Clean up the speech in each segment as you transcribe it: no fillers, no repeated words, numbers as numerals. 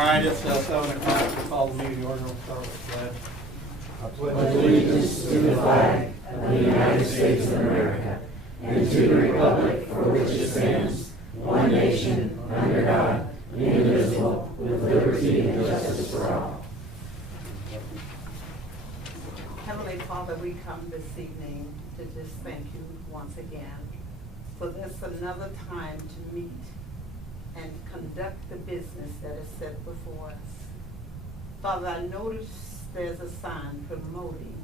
All right, it's 7 o'clock. We'll call the meeting order. We'll start with pledge. I pledge allegiance to the flag of the United States of America and to the republic for which it stands, one nation, under God, indivisible, with liberty and justice for all. Heavenly Father, we come this evening to just thank you once again for this another time to meet and conduct the business that is set before us. Father, I noticed there's a sign promoting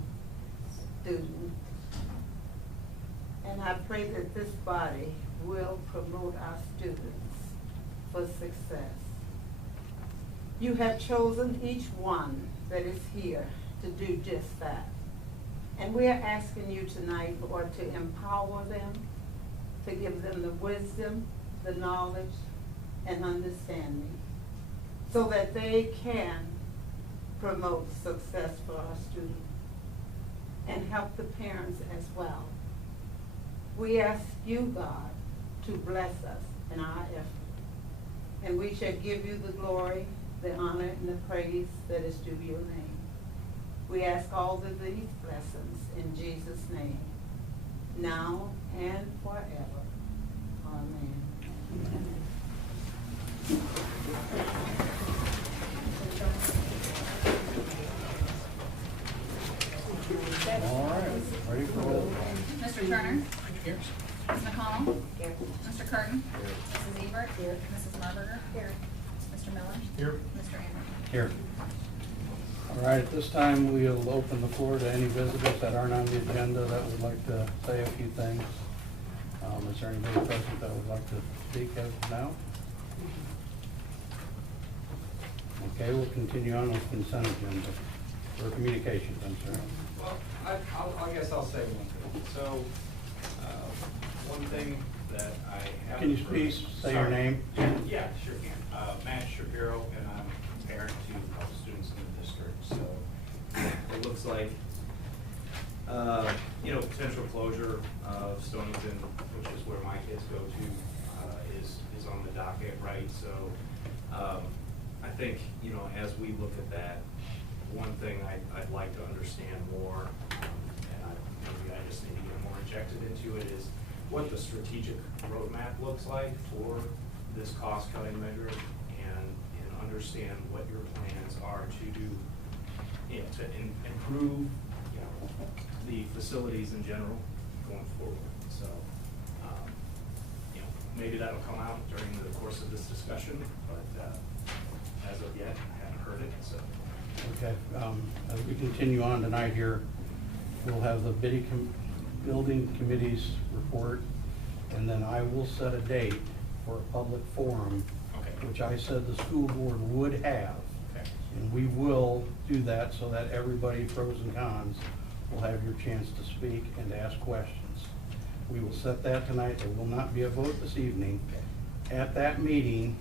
students, and I pray that this body will promote our students for success. You have chosen each one that is here to do just that. And we are asking you tonight, Lord, to empower them, to give them the wisdom, the knowledge, and understanding, so that they can promote success for our students and help the parents as well. We ask you, God, to bless us in our effort, and we shall give you the glory, the honor, and the praise that is due your name. We ask all of these blessings in Jesus' name, now and forever. Amen. All right, ready for roll call. Mr. Turner? Here. Ms. McConnell? Here. Mr. Curtin? Here. Mrs. Ebert? Here. Mrs. Marberger? Here. Mr. Miller? Here. Mr. Amber? Here. All right, at this time, we'll open the floor to any visitors that aren't on the agenda that would like to say a few things. Is there anybody present that would like to speak as of now? Okay, we'll continue on with consent agenda or communications, I'm sorry. Well, I guess I'll say one thing. So, one thing that I have. Can you please say your name? Yeah, sure can. Matt Shapiro, and I'm a parent to a couple students in the district. So, it looks like, potential closure of Stonington, which is where my kids go to, is on the docket, right? So, I think, as we look at that, one thing I'd like to understand more, and maybe I just need to get more injected into it, is what the strategic roadmap looks like for this cost-cutting measure, and understand what your plans are to do, to improve, the facilities in general going forward. So, maybe that'll come out during the course of this discussion, but as of yet, I haven't heard it, so. Okay, as we continue on tonight here, we'll have the building committee's report, and then I will set a date for a public forum, Okay. which I said the school board would have. Okay. And we will do that so that everybody, pros and cons, will have your chance to speak and to ask questions. We will set that tonight. There will not be a vote this evening. At that meeting,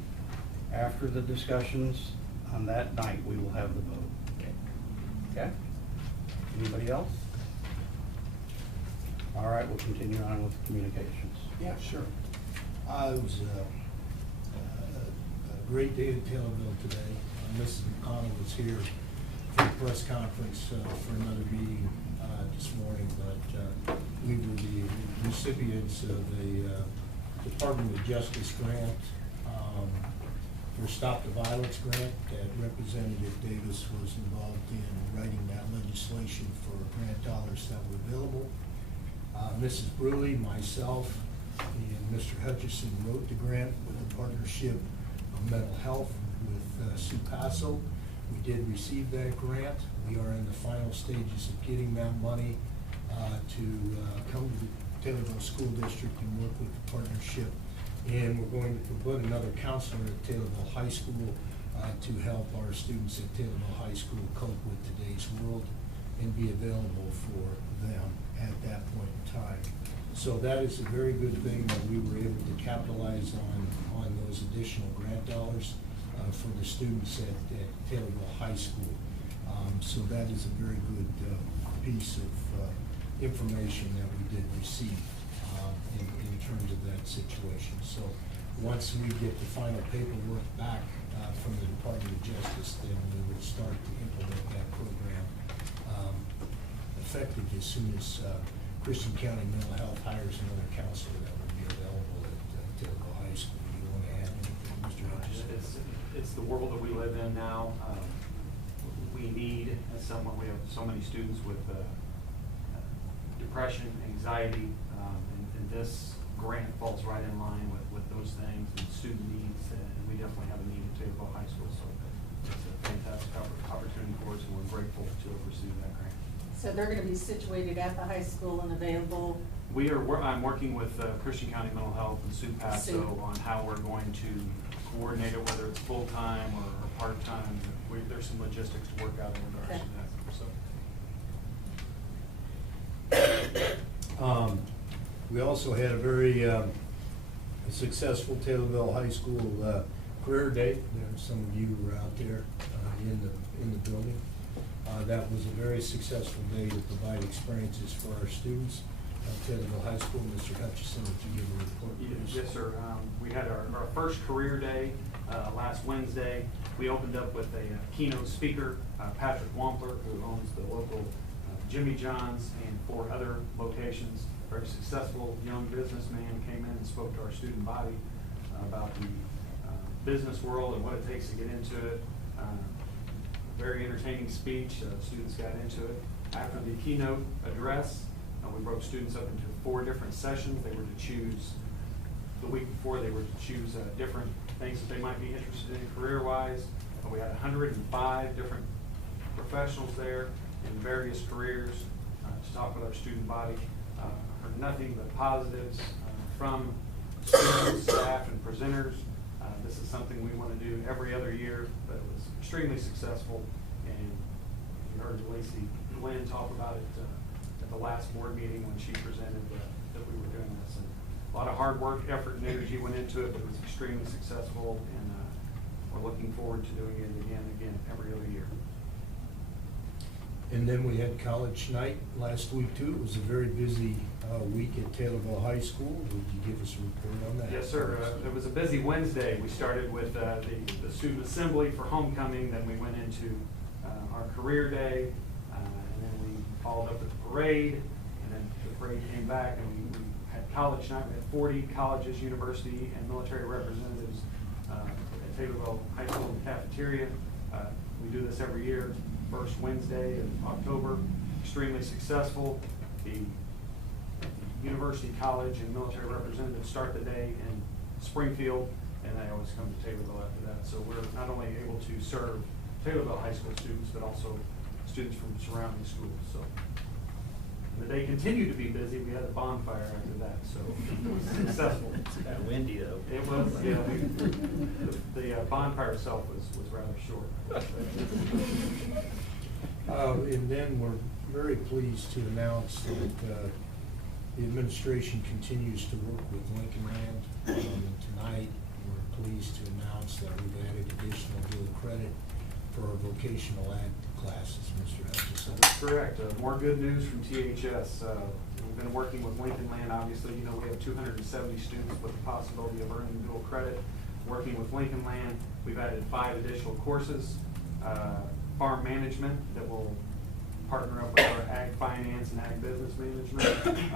after the discussions on that night, we will have the vote. Okay? Anybody else? All right, we'll continue on with communications. Yeah, sure. It was a great day at Taylorville today. Mrs. McConnell was here for a press conference for another meeting this morning, but we were the recipients of a Department of Justice grant for Stop the Violence grant that Representative Davis was involved in writing that legislation for grant dollars that were available. Mrs. Bruley, myself, and Mr. Hutchison wrote the grant with the Partnership of Mental Health with Sue Paso. We did receive that grant. We are in the final stages of getting that money to come to the Taylorville School District and work with the partnership. And we're going to put another counselor at Taylorville High School to help our students at Taylorville High School cope with today's world and be available for them at that point in time. So that is a very good thing that we were able to capitalize on those additional grant dollars for the students at Taylorville High School. So that is a very good piece of information that we did receive in terms of that situation. So once we get the final paperwork back from the Department of Justice, then we would start to implement that program effective as soon as Christian County Mental Health hires another counselor that will be available at Taylorville High School. Do you want to add anything, Mr. Hutchison? It's the world that we live in now. We need someone. We have so many students with depression, anxiety, and this grant falls right in line with those things and student needs. And we definitely have a need at Taylorville High School, so it's a fantastic opportunity for us, and we're grateful to have received that grant. So they're going to be situated at the high school and available? I'm working with Christian County Mental Health and Sue Paso on how we're going to coordinate it, whether it's full-time or part-time. There's some logistics to work out in regards to that. So. We also had a very successful Taylorville High School career day. Some of you were out there in the building. That was a very successful day to provide experiences for our students at Taylorville High School. Mr. Hutchison, would you give a report, please? Yes, sir. We had our first career day last Wednesday. We opened up with a keynote speaker, Patrick Wampler, who owns the local Jimmy John's and 4 other locations. Very successful young businessman came in and spoke to our student body about the business world and what it takes to get into it. Very entertaining speech. Students got into it. After the keynote address, we broke students up into 4 different sessions. They were to choose, the week before, they were to choose different things that they might be interested in career-wise. We had 105 different professionals there in various careers to talk with our student body. Heard nothing but positives from students, staff, and presenters. This is something we want to do every other year, but it was extremely successful. And you heard Lacey Glenn talk about it at the last board meeting when she presented that we were doing this. And a lot of hard work, effort, and energy went into it, but it was extremely successful, and we're looking forward to doing it again and again every other year. And then we had college night last week too. It was a very busy week at Taylorville High School. Would you give us a report on that? Yes, sir. It was a busy Wednesday. We started with the student assembly for homecoming, then we went into our career day, and then we followed up with the parade, and then the parade came back, and we had college night. We had 40 colleges, university, and military representatives at Taylorville High School in the cafeteria. We do this every year, first Wednesday in October. Extremely successful. The university, college, and military representatives start the day in Springfield, and they always come to Taylorville after that. So we're not only able to serve Taylorville High School students, but also students from surrounding schools. So and the day continued to be busy. We had a bonfire after that, so it was successful. It's kind of windy though. It was, yeah. The bonfire itself was rather short. And then we're very pleased to announce that the administration continues to work with Lincoln Land. Tonight, we're pleased to announce that we've added additional dual credit for our vocational ed classes, Mr. Hutchison. That's correct. More good news from THS. We've been working with Lincoln Land. Obviously, you know, we have 270 students with the possibility of earning dual credit. Working with Lincoln Land, we've added 5 additional courses. Farm management that will partner up with our ag finance and ag business management.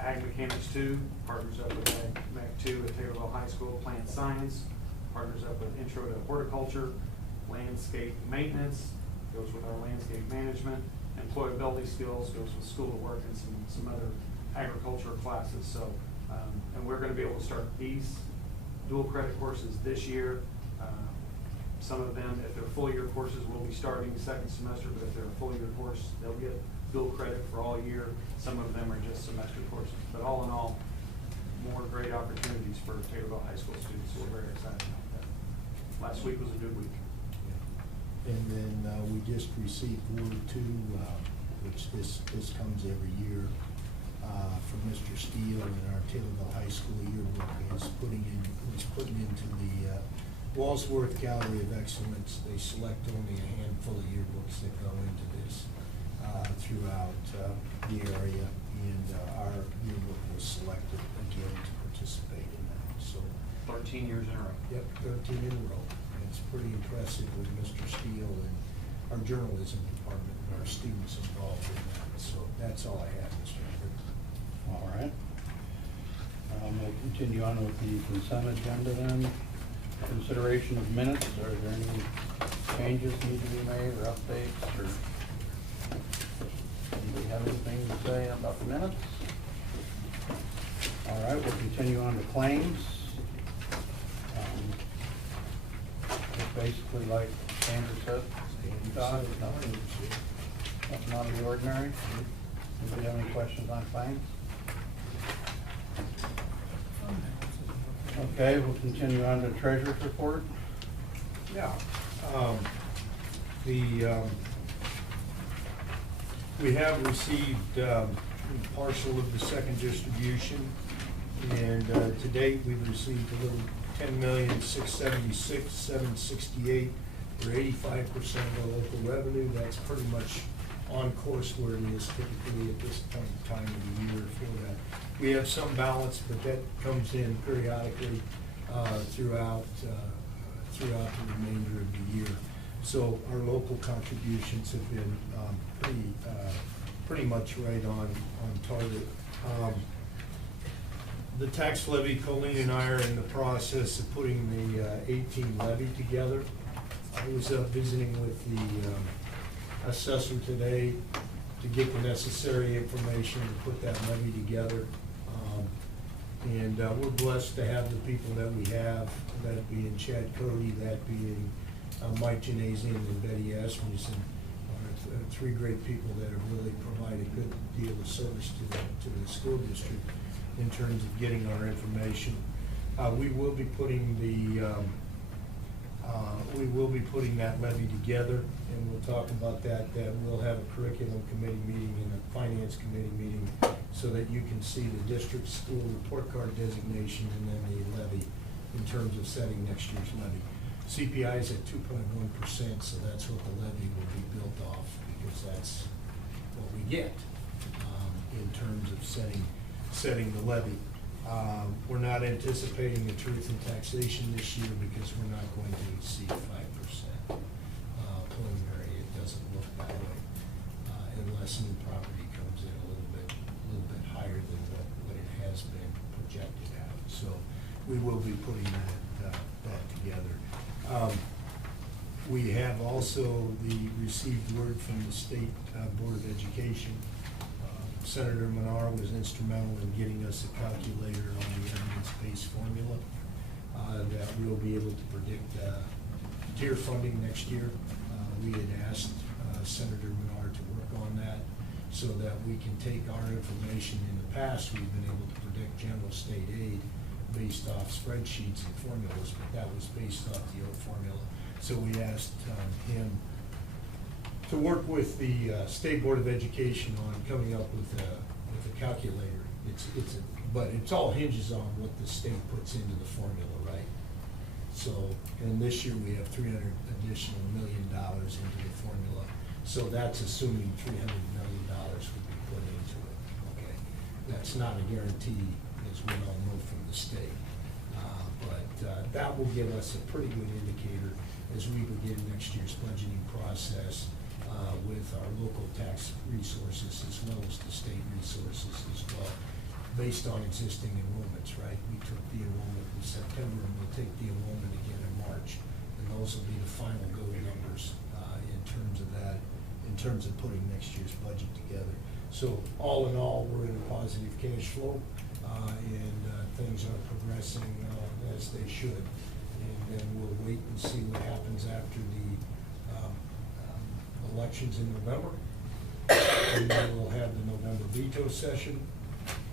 Ag mechanics 2 partners up with ag mech 2 at Taylorville High School. Plant science partners up with intro to horticulture. Landscape maintenance goes with our landscape management. Employability skills goes with school to work and some other agricultural classes. So, and we're going to be able to start these dual credit courses this year. Some of them, if they're full year courses, will be starting the second semester, but if they're a full year course, they'll get dual credit for all year. Some of them are just semester courses. But all in all, more great opportunities for Taylorville High School students, so we're very excited about that. Last week was a good week. And then we just received Ward 2, which this comes every year, from Mr. Steele in our Taylorville High School yearbook. Is putting into the Walsworth Gallery of Excellence. They select only a handful of yearbooks that go into this throughout the area, and our yearbook was selected again to participate in that. So 13 years in a row. Yep, 13 in a row. And it's pretty impressive with Mr. Steele and our journalism department and our students involved in that. So that's all I have, Mr. Chairman. All right. We'll continue on with the consent agenda then. Consideration of minutes. Are there any changes need to be made or updates, or anybody have anything to say about the minutes? All right, we'll continue on to claims. It's basically like Sandra said, Todd, nothing out of the ordinary. Anybody have any questions on claims? Okay, we'll continue on to treasurer's report. Yeah. We have received partial of the second distribution, and to date, we've received a little $10,676,768, or 85% of our local revenue. That's pretty much on course where it is typically at this point in time of the year for that. We have some balance, but that comes in periodically throughout the remainder of the year. So our local contributions have been pretty much right on target. The tax levy, Colleen and I are in the process of putting the 18 levy together. I was visiting with the assessor today to get the necessary information to put that levy together. And we're blessed to have the people that we have, that being Chad Cody, that being Mike Janazian and Betty Asmussen, three great people that have really provided a good deal of service to the school district in terms of getting our information. We will be putting that levy together, and we'll talk about that. That we'll have a curriculum committee meeting and a finance committee meeting so that you can see the district school report card designation and then the levy in terms of setting next year's levy. CPI is at 2.1%, so that's what the levy will be built off, because that's what we get in terms of setting the levy. We're not anticipating the truth in taxation this year because we're not going to exceed 5%. Preliminary, it doesn't look that way, unless new property comes in a little bit higher than what it has been projected at. So we will be putting that together. We have also received word from the State Board of Education. Senator Menard was instrumental in getting us a calculator on the evidence-based formula that we'll be able to predict tier funding next year. We had asked Senator Menard to work on that so that we can take our information. In the past, we've been able to predict general state aid based off spreadsheets and formulas, but that was based off the old formula. So we asked him to work with the State Board of Education on coming up with a calculator. But it all hinges on what the state puts into the formula, right? So, and this year we have $300 additional million into the formula. So that's assuming $300 million would be put into it, okay? That's not a guarantee, as we all know from the state. But that will give us a pretty good indicator as we begin next year's budgeting process with our local tax resources as well as the state resources as well, based on existing enrollments, right? We took the enrollment in September, and we'll take the enrollment again in March, and those will be the final go numbers in terms of that, in terms of putting next year's budget together. So all in all, we're in a positive cash flow, and things are progressing as they should. And then we'll wait and see what happens after the elections in November. And then we'll have the November veto session.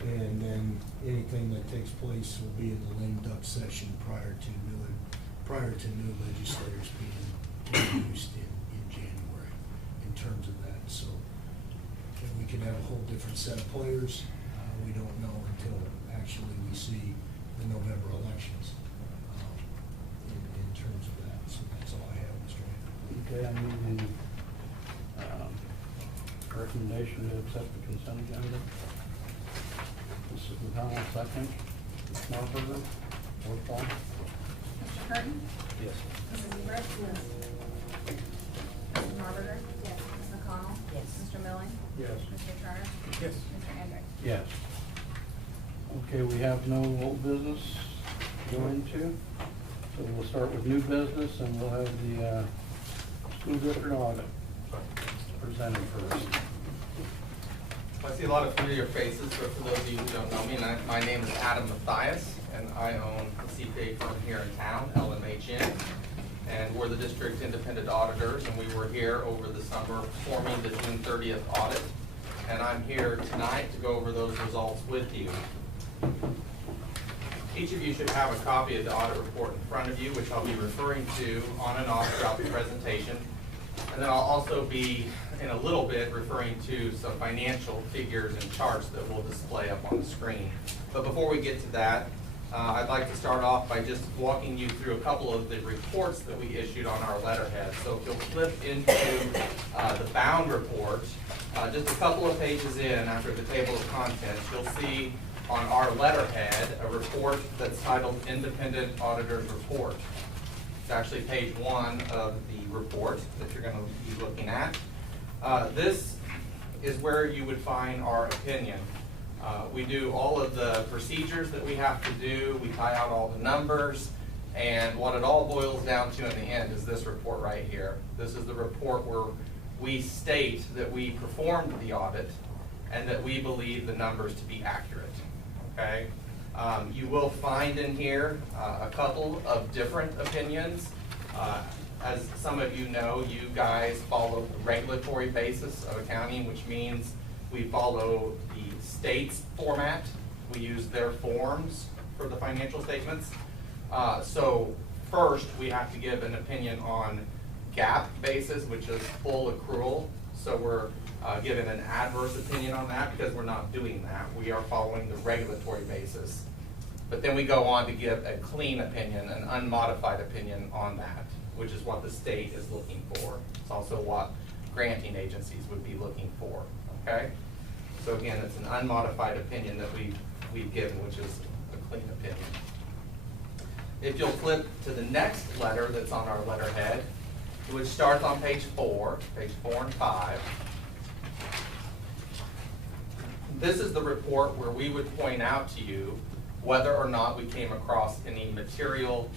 And then anything that takes place will be in the lame duck session prior to new legislators being introduced in January in terms of that. So we can have a whole different set of players. We don't know until actually we see the November elections in terms of that. So that's all I have, Mr. Mayor. Okay, I need the recommendation to accept the consent agenda. Mrs. McConnell, second. Ms. Marburger? Roll call. Mr. Curtin? Yes. Mrs. Ebert? Yes. Mrs. Marberger? Yes. Ms. McConnell? Yes. Mr. Milling? Yes. Mr. Turner? Yes. Mr. Hendrick? Yes. Okay, we have no old business to go into, so we'll start with new business, and we'll have the school district audit presented first. I see a lot of familiar faces, but for those of you who don't know me, my name is Adam Mathias, and I own a CPA firm here in town, LMHN, and we're the district independent auditors, and we were here over the summer forming the June 30th audit, and I'm here tonight to go over those results with you. Each of you should have a copy of the audit report in front of you, which I'll be referring to on and off throughout the presentation. And then I'll also be, in a little bit, referring to some financial figures and charts that we'll display up on the screen. But before we get to that, I'd like to start off by just walking you through a couple of the reports that we issued on our letterhead. So if you'll flip into the bound report, just a couple of pages in after the table of contents, you'll see on our letterhead a report that's titled Independent Auditor's Report. It's actually page 1 of the report that you're going to be looking at. This is where you would find our opinion. We do all of the procedures that we have to do. We tie out all the numbers. And what it all boils down to in the end is this report right here. This is the report where we state that we performed the audit and that we believe the numbers to be accurate. Okay? You will find in here a couple of different opinions. As some of you know, you guys follow the regulatory basis of accounting, which means we follow the state's format. We use their forms for the financial statements. So first, we have to give an opinion on GAAP basis, which is full accrual. So we're given an adverse opinion on that because we're not doing that. We are following the regulatory basis. But then we go on to give a clean opinion, an unmodified opinion on that, which is what the state is looking for. It's also what granting agencies would be looking for, okay? So again, it's an unmodified opinion that we've given, which is a clean opinion. If you'll flip to the next letter that's on our letterhead, which starts on page 4 and 5. This is the report where we would point out to you whether or not we came across any material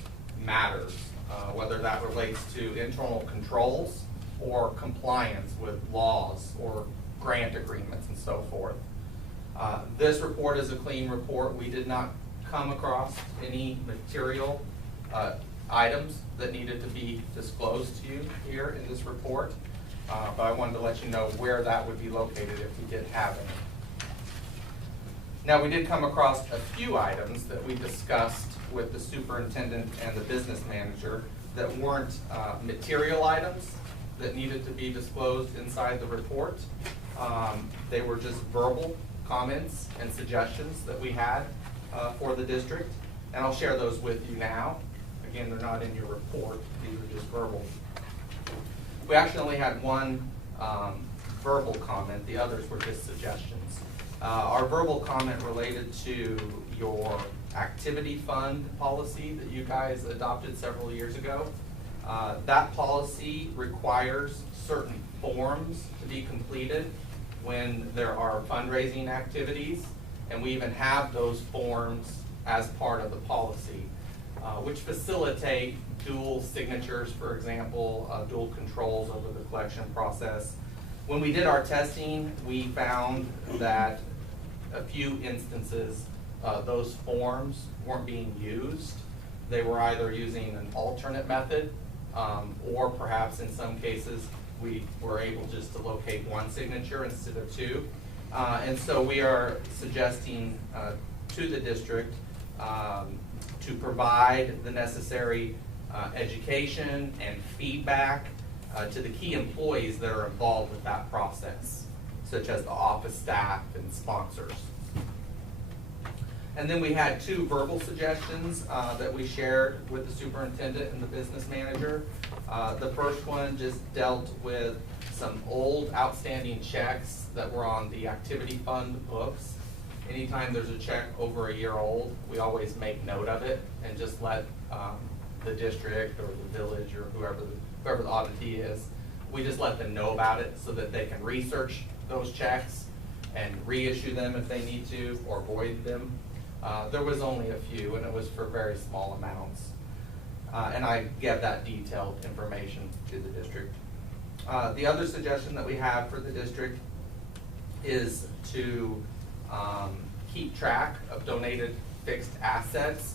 matters, whether that relates to internal controls or compliance with laws or grant agreements and so forth. This report is a clean report. We did not come across any material items that needed to be disclosed to you here in this report, but I wanted to let you know where that would be located if we did have any. Now, we did come across a few items that we discussed with the superintendent and the business manager that weren't material items that needed to be disclosed inside the report. They were just verbal comments and suggestions that we had for the district, and I'll share those with you now. Again, they're not in your report, these are just verbal. We actually only had one verbal comment, the others were just suggestions. Our verbal comment related to your activity fund policy that you guys adopted several years ago. That policy requires certain forms to be completed when there are fundraising activities, and we even have those forms as part of the policy, which facilitate dual signatures, for example, dual controls over the collection process. When we did our testing, we found that a few instances those forms weren't being used. They were either using an alternate method, or perhaps in some cases we were able just to locate one signature instead of two. And so we are suggesting to the district to provide the necessary education and feedback to the key employees that are involved with that process, such as the office staff and sponsors. And then we had two verbal suggestions that we shared with the superintendent and the business manager. The first one just dealt with some old outstanding checks that were on the activity fund books. anytime there's a check over a year old, we always make note of it and just let the district or the village or whoever the auditee is, we just let them know about it so that they can research those checks and reissue them if they need to, or void them. There was only a few, and it was for very small amounts. And I give that detailed information to the district. The other suggestion that we have for the district is to keep track of donated fixed assets.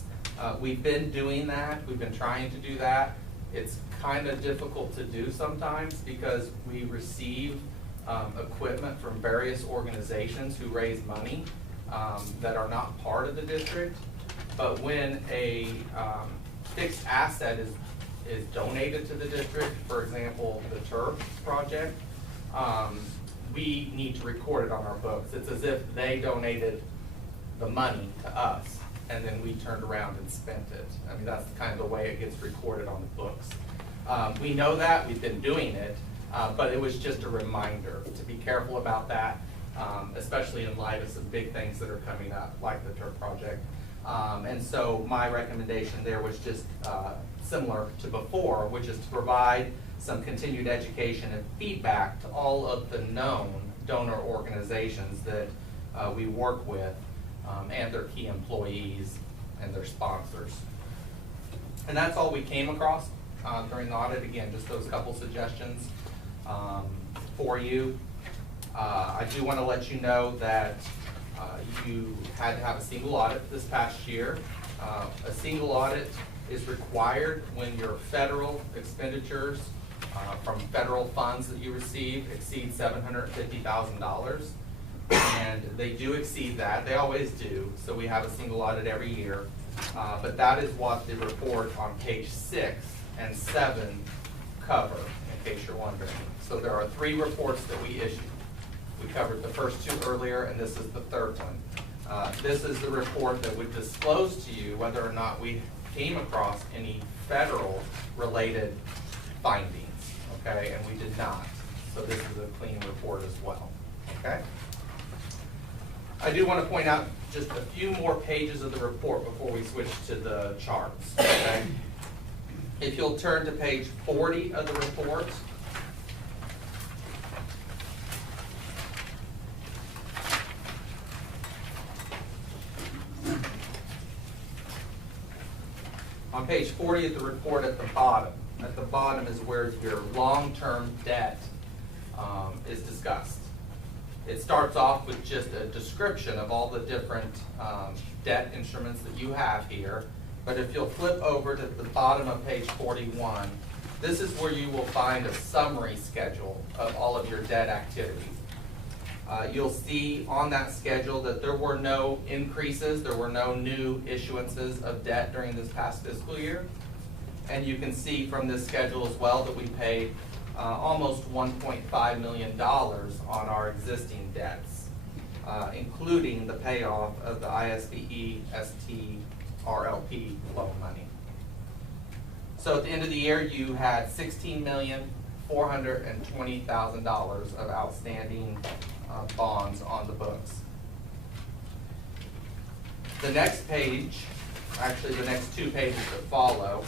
We've been doing that. We've been trying to do that. It's kind of difficult to do sometimes because we receive equipment from various organizations who raise money that are not part of the district. But when a fixed asset is donated to the district, for example, the turf project, we need to record it on our books. It's as if they donated the money to us and then we turned around and spent it. I mean, that's kind of the way it gets recorded on the books. We know that, we've been doing it, but it was just a reminder to be careful about that, especially in light of some big things that are coming up, like the turf project. And so my recommendation there was just similar to before, which is to provide some continued education and feedback to all of the known donor organizations that we work with and their key employees and their sponsors. And that's all we came across during the audit. Again, just those couple suggestions for you. I do want to let you know that you had to have a single audit this past year. A single audit is required when your federal expenditures from federal funds that you receive exceed $750,000. And they do exceed that. They always do. So we have a single audit every year. But that is what the report on page 6 and 7 cover, in case you're wondering. So there are 3 reports that we issue. We covered the first 2 earlier, and this is the 3rd one. This is the report that would disclose to you whether or not we came across any federal related findings, okay? And we did not. So this is a clean report as well, okay? I do want to point out just a few more pages of the report before we switch to the charts, okay? If you'll turn to page 40 of the report. On page 40 of the report at the bottom is where your long-term debt is discussed. It starts off with just a description of all the different debt instruments that you have here. But if you'll flip over to the bottom of page 41, this is where you will find a summary schedule of all of your debt activities. You'll see on that schedule that there were no increases, there were no new issuances of debt during this past fiscal year. And you can see from this schedule as well that we paid almost $1.5 million on our existing debts, including the payoff of the ISBE ST RLP loan money. So at the end of the year, you had $16,420,000 of outstanding bonds on the books. The next page, actually the next 2 pages that follow,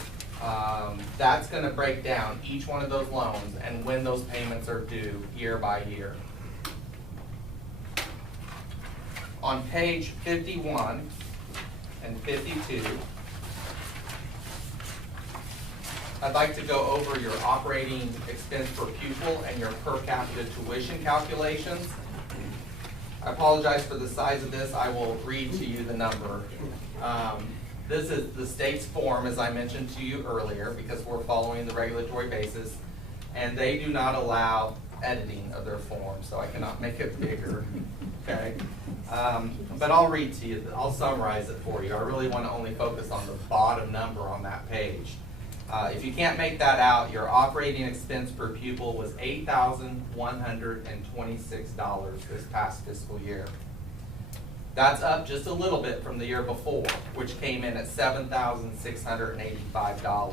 that's going to break down each one of those loans and when those payments are due year by year. On page 51 and 52, I'd like to go over your operating expense per pupil and your per capita tuition calculations. I apologize for the size of this. I will read to you the number. This is the state's form, as I mentioned to you earlier, because we're following the regulatory basis, and they do not allow editing of their form, so I cannot make it bigger, okay? But I'll read to you, I'll summarize it for you. I really want to only focus on the bottom number on that page. If you can't make that out, your operating expense per pupil was $8,126 this past fiscal year. That's up just a little bit from the year before, which came in at $7,685.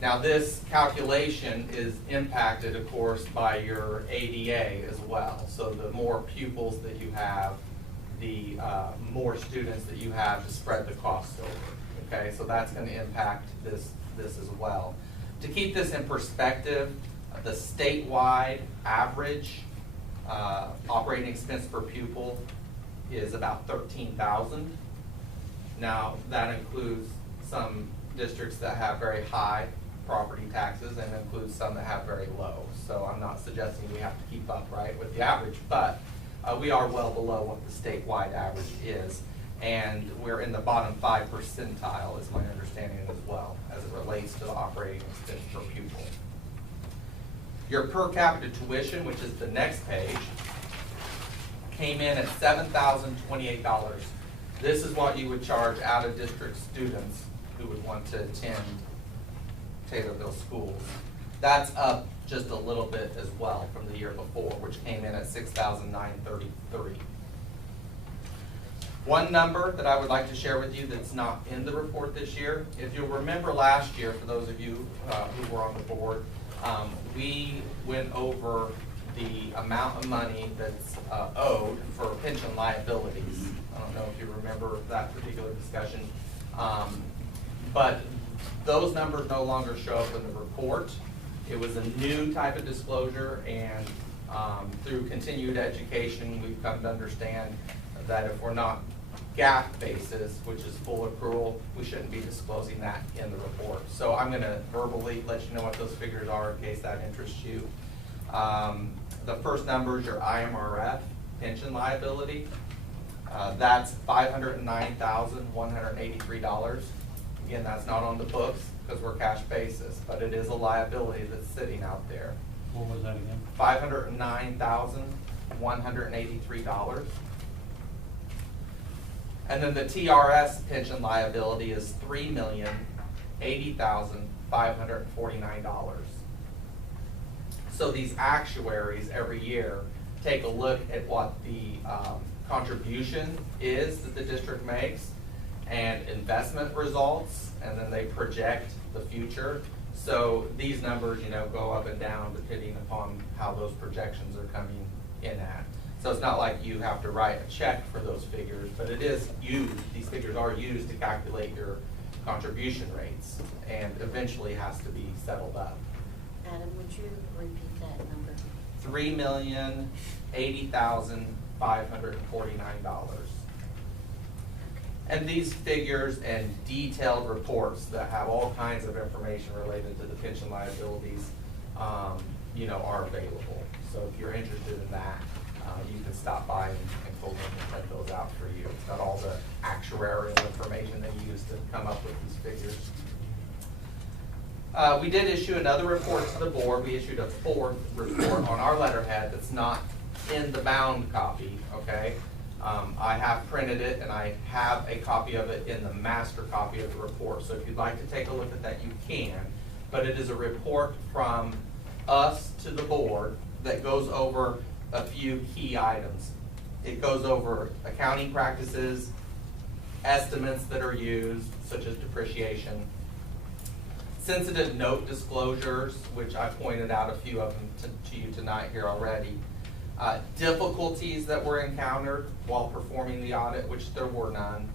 Now, this calculation is impacted, of course, by your ADA as well. So the more pupils that you have, the more students that you have to spread the costs over. Okay, so that's going to impact this as well. To keep this in perspective, the statewide average operating expense per pupil is about $13,000. Now, that includes some districts that have very high property taxes and includes some that have very low. So I'm not suggesting we have to keep up, right, with the average, but we are well below what the statewide average is. And we're in the bottom 5 percentile, is my understanding as well, as it relates to the operating expense per pupil. Your per capita tuition, which is the next page, came in at $7,028. This is what you would charge out-of-district students who would want to attend Taylorville schools. That's up just a little bit as well from the year before, which came in at $6,933. One number that I would like to share with you that's not in the report this year, if you'll remember last year, for those of you who were on the board, we went over the amount of money that's owed for pension liabilities. I don't know if you remember that particular discussion, but those numbers no longer show up in the report. It was a new type of disclosure, and through continued education, we've come to understand that if we're not GAAP basis, which is full accrual, we shouldn't be disclosing that in the report. So I'm going to verbally let you know what those figures are in case that interests you. The first number is your IMRF pension liability. That's $509,183. Again, that's not on the books because we're cash basis, but it is a liability that's sitting out there. What was that again? $509,183. And then the TRS pension liability is $3,080,549. So these actuaries every year take a look at what the contribution is that the district makes and investment results, and then they project the future. So these numbers, you know, go up and down depending upon how those projections are coming in at. So it's not like you have to write a check for those figures, but it is used, these figures are used to calculate your contribution rates, and eventually has to be settled up. Adam, would you repeat that number? $3,080,549. And these figures and detailed reports that have all kinds of information related to the pension liabilities, you know, are available. So if you're interested in that, you can stop by and pull them and print those out for you. It's got all the actuarial information they use to come up with these figures. We did issue another report to the board. We issued a 4th report on our letterhead that's not in the bound copy, okay? I have printed it, and I have a copy of it in the master copy of the report. So if you'd like to take a look at that, you can. But it is a report from us to the board that goes over a few key items. It goes over accounting practices, estimates that are used, such as depreciation, sensitive note disclosures, which I pointed out a few of them to you tonight here already, difficulties that were encountered while performing the audit, which there were none,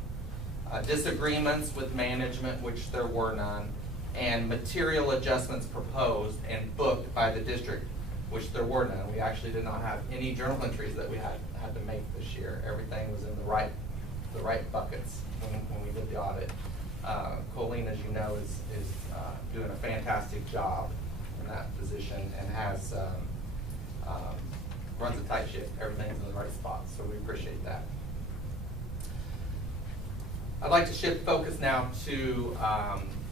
disagreements with management, which there were none, and material adjustments proposed and booked by the district, which there were none. We actually did not have any journal entries that we had to make this year. Everything was in the right buckets when we did the audit. Colleen, as you know, is doing a fantastic job in that position and has runs a tight ship. Everything's in the right spot, so we appreciate that. I'd like to shift focus now to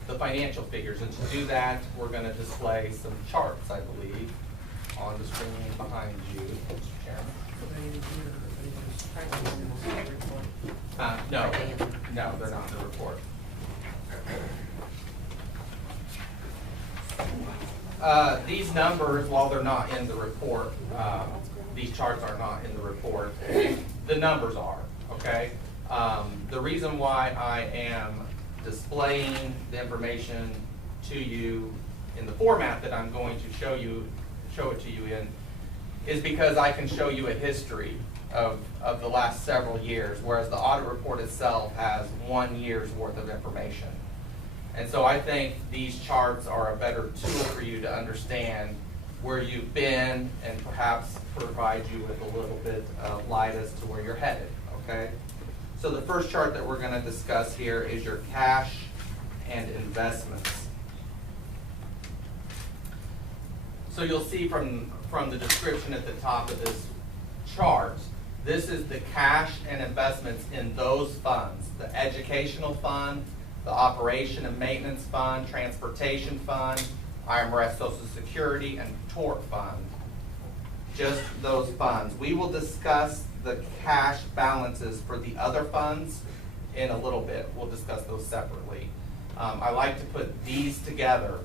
the financial figures, and to do that, we're going to display some charts, I believe, on the screen behind you, Mr. Chairman. No, they're not in the report. These numbers, while they're not in the report, these charts are not in the report. The numbers are, okay? The reason why I am displaying the information to you in the format that I'm going to show it to you in is because I can show you a history of the last several years, whereas the audit report itself has 1 year's worth of information. And so I think these charts are a better tool for you to understand where you've been and perhaps provide you with a little bit of light as to where you're headed, okay? So the first chart that we're going to discuss here is your cash and investments. So you'll see from the description at the top of this chart, this is the cash and investments in those funds: the educational fund, the operation and maintenance fund, transportation fund, IRS Social Security, and tort fund. Just those funds. We will discuss the cash balances for the other funds in a little bit. We'll discuss those separately. I like to put these together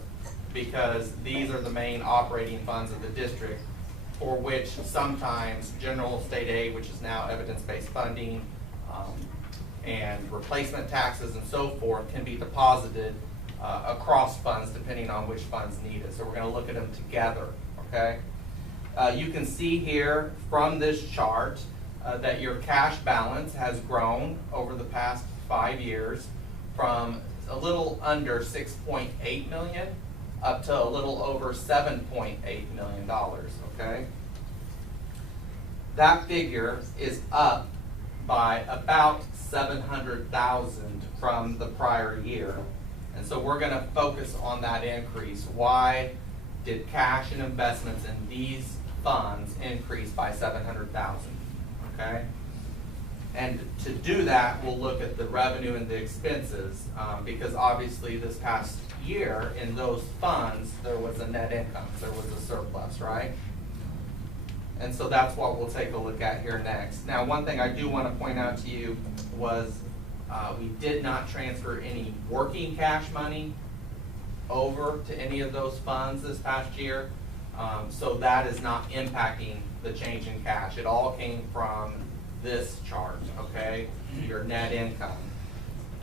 because these are the main operating funds of the district, for which sometimes general state aid, which is now evidence-based funding, and replacement taxes and so forth can be deposited across funds depending on which funds need it. So we're going to look at them together, okay? You can see here from this chart that your cash balance has grown over the past 5 years from a little under $6.8 million up to a little over $7.8 million, okay? That figure is up by about $700,000 from the prior year. And so we're going to focus on that increase. Why did cash and investments in these funds increase by $700,000? Okay? And to do that, we'll look at the revenue and the expenses, because obviously this past year in those funds, there was a net income, there was a surplus, right? And so that's what we'll take a look at here next. Now, one thing I do want to point out to you was we did not transfer any working cash money over to any of those funds this past year. So that is not impacting the change in cash. It all came from this chart, okay? Your net income.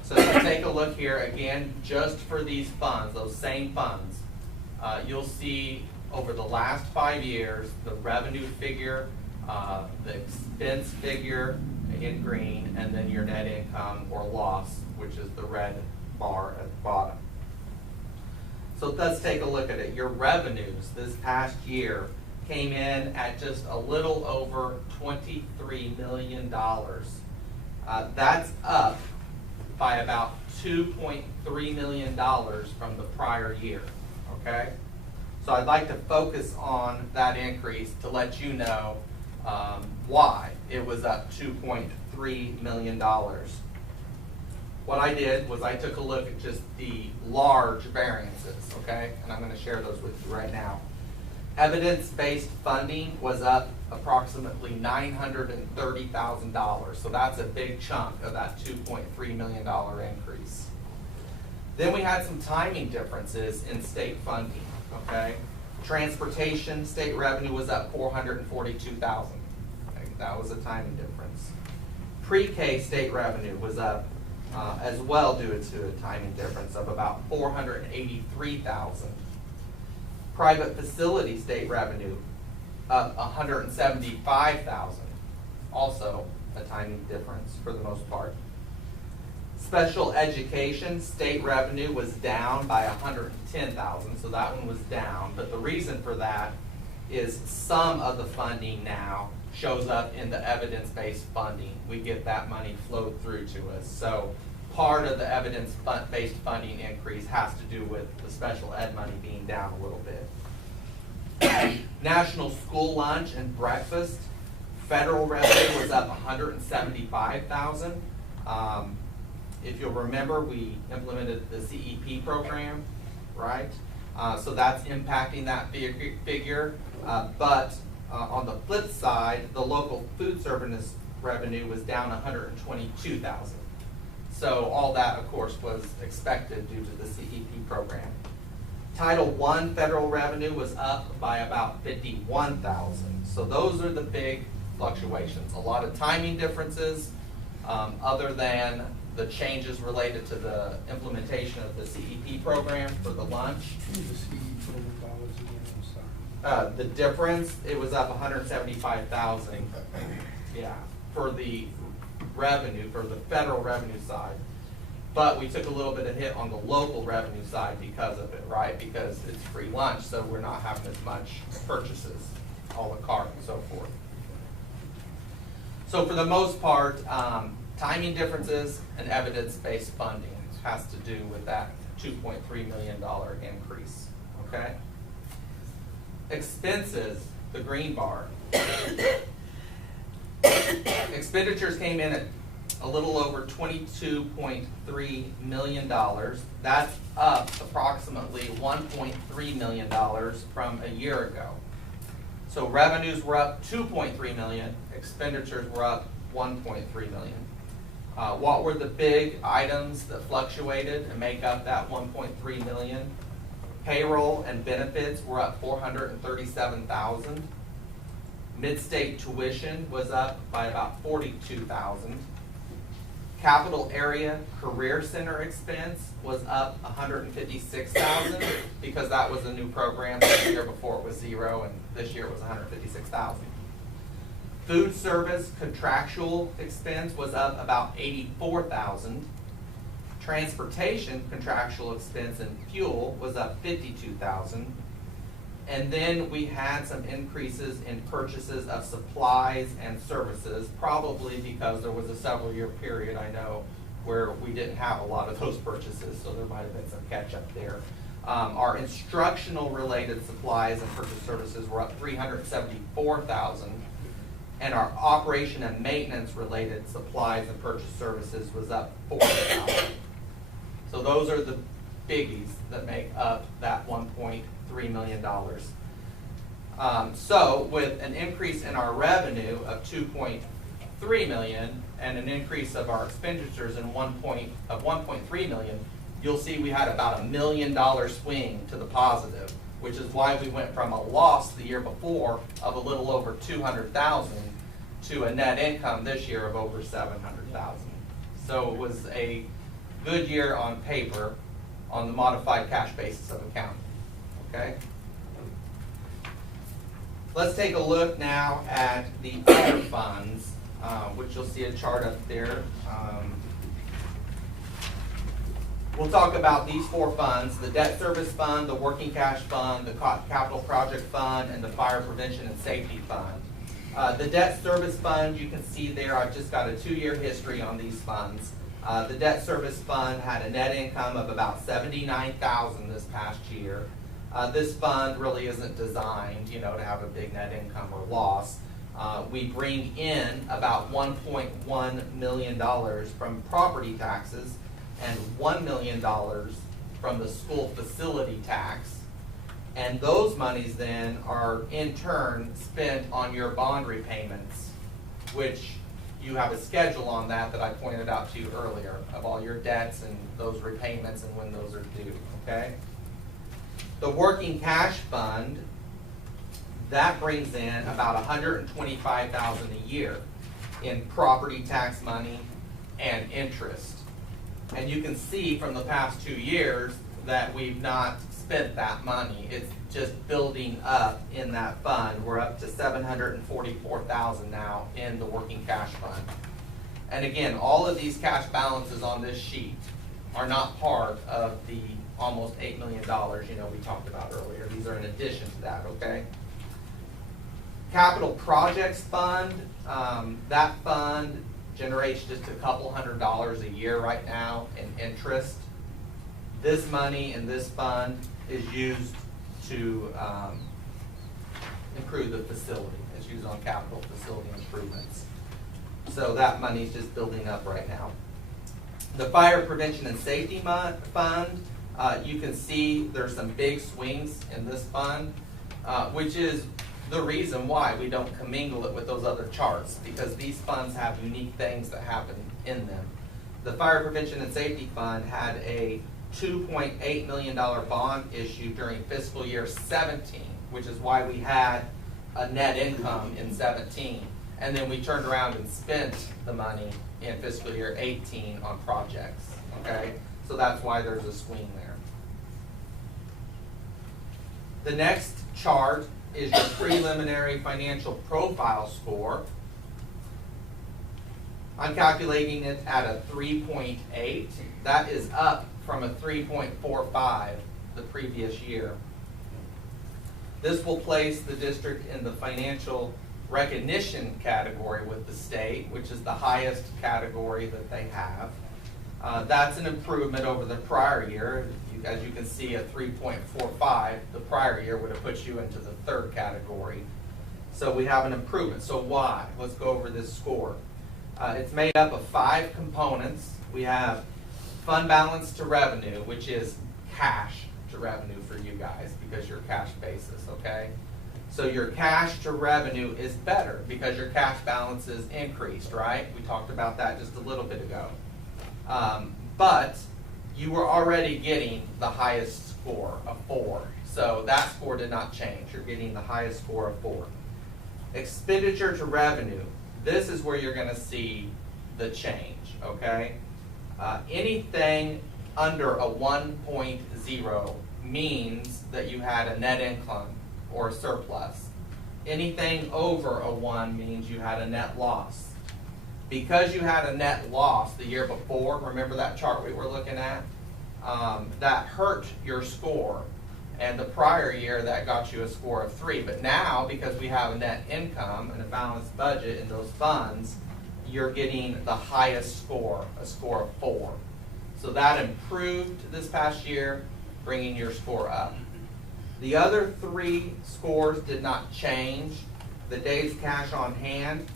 So if you take a look here again, just for these funds, those same funds, you'll see over the last 5 years, the revenue figure, the expense figure in green, and then your net income or loss, which is the red bar at the bottom. So let's take a look at it. Your revenues this past year came in at just a little over $23 million. That's up by about $2.3 million from the prior year, okay? So I'd like to focus on that increase to let you know why it was up $2.3 million. What I did was I took a look at just the large variances, okay? And I'm going to share those with you right now. Evidence-based funding was up approximately $930,000. So that's a big chunk of that $2.3 million increase. Then we had some timing differences in state funding, okay? Transportation, state revenue was up $442,000. Okay, that was a timing difference. Pre-K state revenue was up as well due to a timing difference of about $483,000. Private facility state revenue up $175,000. Also a timing difference for the most part. Special education state revenue was down by $110,000, so that one was down. But the reason for that is some of the funding now shows up in the evidence-based funding. We get that money flowed through to us. So part of the evidence-based funding increase has to do with the special ed money being down a little bit. National school lunch and breakfast, federal revenue was up $175,000. If you'll remember, we implemented the CEP program, right? So that's impacting that figure. But on the flip side, the local food service revenue was down $122,000. So all that, of course, was expected due to the CEP program. Title I federal revenue was up by about $51,000. So those are the big fluctuations. A lot of timing differences, other than the changes related to the implementation of the CEP program for the lunch. The difference, it was up 175,000. Yeah, for the revenue, for the federal revenue side. But we took a little bit of hit on the local revenue side because of it, right? Because it's free lunch, so we're not having as much purchases, a la carte and so forth. So for the most part, timing differences and evidence-based funding has to do with that $2.3 million increase, okay? Expenses, the green bar. Expenditures came in at a little over $22.3 million. That's up approximately $1.3 million from a year ago. So revenues were up $2.3 million, expenditures were up $1.3 million. What were the big items that fluctuated and make up that $1.3 million? Payroll and benefits were up $437,000. Mid-state tuition was up by about $42,000. Capital area career center expense was up $156,000 because that was a new program. The year before it was $0, and this year it was $156,000. Food service contractual expense was up about $84,000. Transportation contractual expense and fuel was up $52,000. And then we had some increases in purchases of supplies and services, probably because there was a several-year period, I know, where we didn't have a lot of those purchases, so there might have been some catch-up there. Our instructional-related supplies and purchase services were up $374,000, and our operation and maintenance-related supplies and purchase services was up $40,000. So those are the biggies that make up that $1.3 million. So with an increase in our revenue of $2.3 million and an increase of our expenditures of $1.3 million, you'll see we had about $1 million swing to the positive, which is why we went from a loss the year before of a little over $200,000 to a net income this year of over $700,000. So it was a good year on paper on the modified cash basis of accounting. Okay? Let's take a look now at the other funds, which you'll see a chart up there. We'll talk about these four funds: the debt service fund, the working cash fund, the capital project fund, and the fire prevention and safety fund. The debt service fund, you can see there, I've just got a 2-year history on these funds. The debt service fund had a net income of about $79,000 this past year. This fund really isn't designed, to have a big net income or loss. We bring in about $1.1 million from property taxes and $1 million from the school facility tax. And those monies then are in turn spent on your bond repayments, which you have a schedule on that I pointed out to you earlier of all your debts and those repayments and when those are due, okay? The working cash fund, that brings in about $125,000 a year in property tax money and interest. And you can see from the past 2 years that we've not spent that money. It's just building up in that fund. We're up to $744,000 now in the working cash fund. And again, all of these cash balances on this sheet are not part of the almost $8 million we talked about earlier. These are in addition to that, okay? Capital projects fund, that fund generates just a couple $100 a year right now in interest. This money in this fund is used to improve the facility. It's used on capital facility improvements. So that money is just building up right now. The fire prevention and safety fund, you can see there's some big swings in this fund, which is the reason why we don't commingle it with those other charts, because these funds have unique things that happen in them. The fire prevention and safety fund had a $2.8 million bond issue during fiscal year 17, which is why we had a net income in 17. and then we turned around and spent the money in fiscal year 18 on projects, okay? So that's why there's a swing there. The next chart is your preliminary financial profile score. I'm calculating it at a 3.8. That is up from a 3.45 the previous year. This will place the district in the financial recognition category with the state, which is the highest category that they have. That's an improvement over the prior year. As you can see, a 3.45 the prior year would have put you into the third category. So we have an improvement. So why? Let's go over this score. It's made up of 5 components. We have fund balance to revenue, which is cash to revenue for you guys because you're cash basis, okay? So your cash to revenue is better because your cash balance is increased, right? We talked about that just a little bit ago. But you were already getting the highest score of 4. So that score did not change. You're getting the highest score of 4. Expenditure to revenue. This is where you're going to see the change, okay? Anything under a 1.0 means that you had a net income or a surplus. Anything over a 1 means you had a net loss. Because you had a net loss the year before, remember that chart we were looking at? That hurt your score. And the prior year, that got you a score of 3. But now, because we have a net income and a balanced budget in those funds, you're getting the highest score, a score of 4. So that improved this past year, bringing your score up. The other 3 scores did not change. The days cash on hand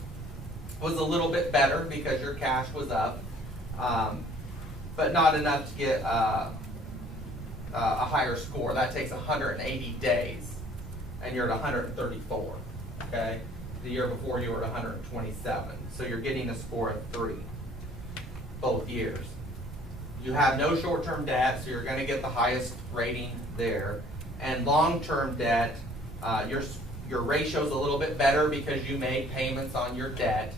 was a little bit better because your cash was up, but not enough to get a higher score. That takes 180 days, and you're at 134, okay? The year before you were at 127, so you're getting a score of 3 both years. You have no short-term debt, so you're going to get the highest rating there. And long-term debt, your ratio's a little bit better because you made payments on your debt,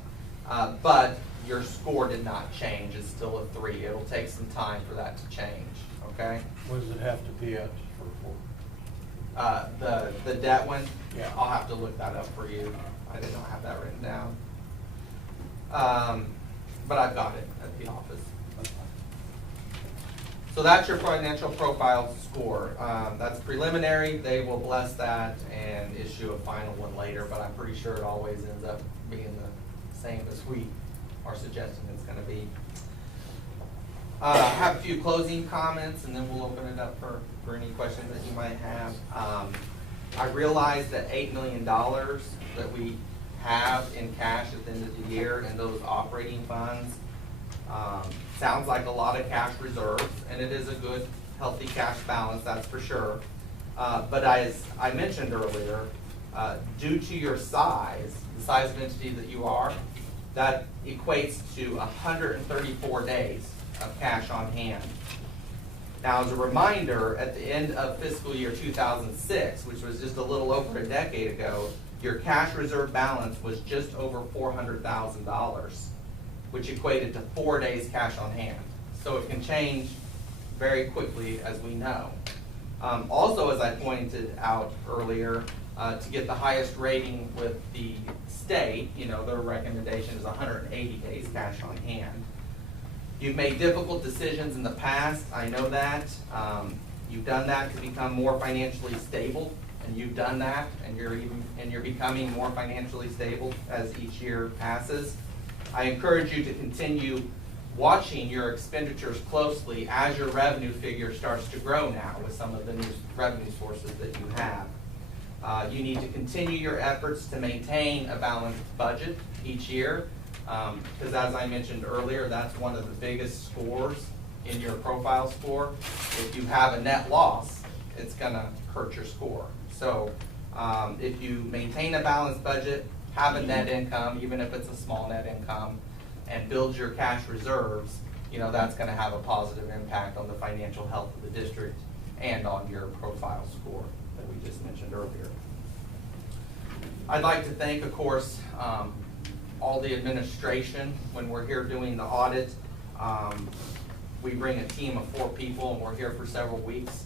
but your score did not change. It's still a 3. It'll take some time for that to change, okay? What does it have to be at for? The debt one, Yeah. I'll have to look that up for you. I did not have that written down. But I've got it at the office. So that's your financial profile score. That's preliminary. They will bless that and issue a final one later, but I'm pretty sure it always ends up being the same as we are suggesting it's going to be. I have a few closing comments, and then we'll open it up for any questions that you might have. I realize that $8 million that we have in cash at the end of the year in those operating funds sounds like a lot of cash reserves, and it is a good, healthy cash balance, that's for sure. But as I mentioned earlier, due to your size, the size of entity that you are, that equates to 134 days of cash on hand. Now, as a reminder, at the end of fiscal year 2006, which was just a little over a decade ago, your cash reserve balance was just over $400,000, which equated to 4 days cash on hand. So it can change very quickly, as we know. Also, as I pointed out earlier, to get the highest rating with the state, their recommendation is 180 days cash on hand. You've made difficult decisions in the past, I know that. You've done that to become more financially stable, and you've done that, and you're becoming more financially stable as each year passes. I encourage you to continue watching your expenditures closely as your revenue figure starts to grow now with some of the new revenue sources that you have. You need to continue your efforts to maintain a balanced budget each year, because as I mentioned earlier, that's one of the biggest scores in your profile score. If you have a net loss, it's going to hurt your score. So if you maintain a balanced budget, have a net income, even if it's a small net income, and build your cash reserves, that's going to have a positive impact on the financial health of the district and on your profile score that we just mentioned earlier. I'd like to thank, of course, all the administration, when we're here doing the audit, we bring a team of 4 people and we're here for several weeks.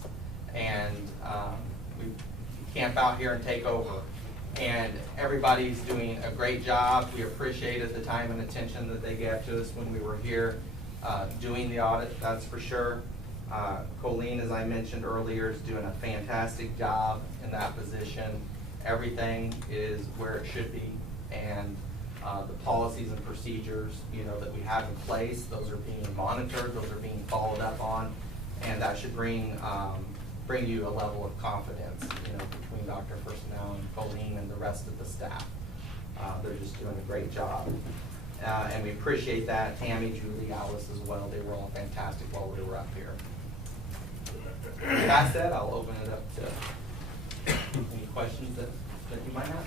And we camp out here and take over. And everybody's doing a great job. We appreciated the time and attention that they gave to us when we were here doing the audit, that's for sure. Colleen, as I mentioned earlier, is doing a fantastic job in that position. Everything is where it should be, and the policies and procedures, that we have in place, those are being monitored, those are being followed up on, and that should bring you a level of confidence, between Dr. Personnel and Colleen and the rest of the staff. They're just doing a great job. And we appreciate that. Tammy, Julie, Alice as well. They were all fantastic while we were up here. With that said, I'll open it up to any questions that you might have.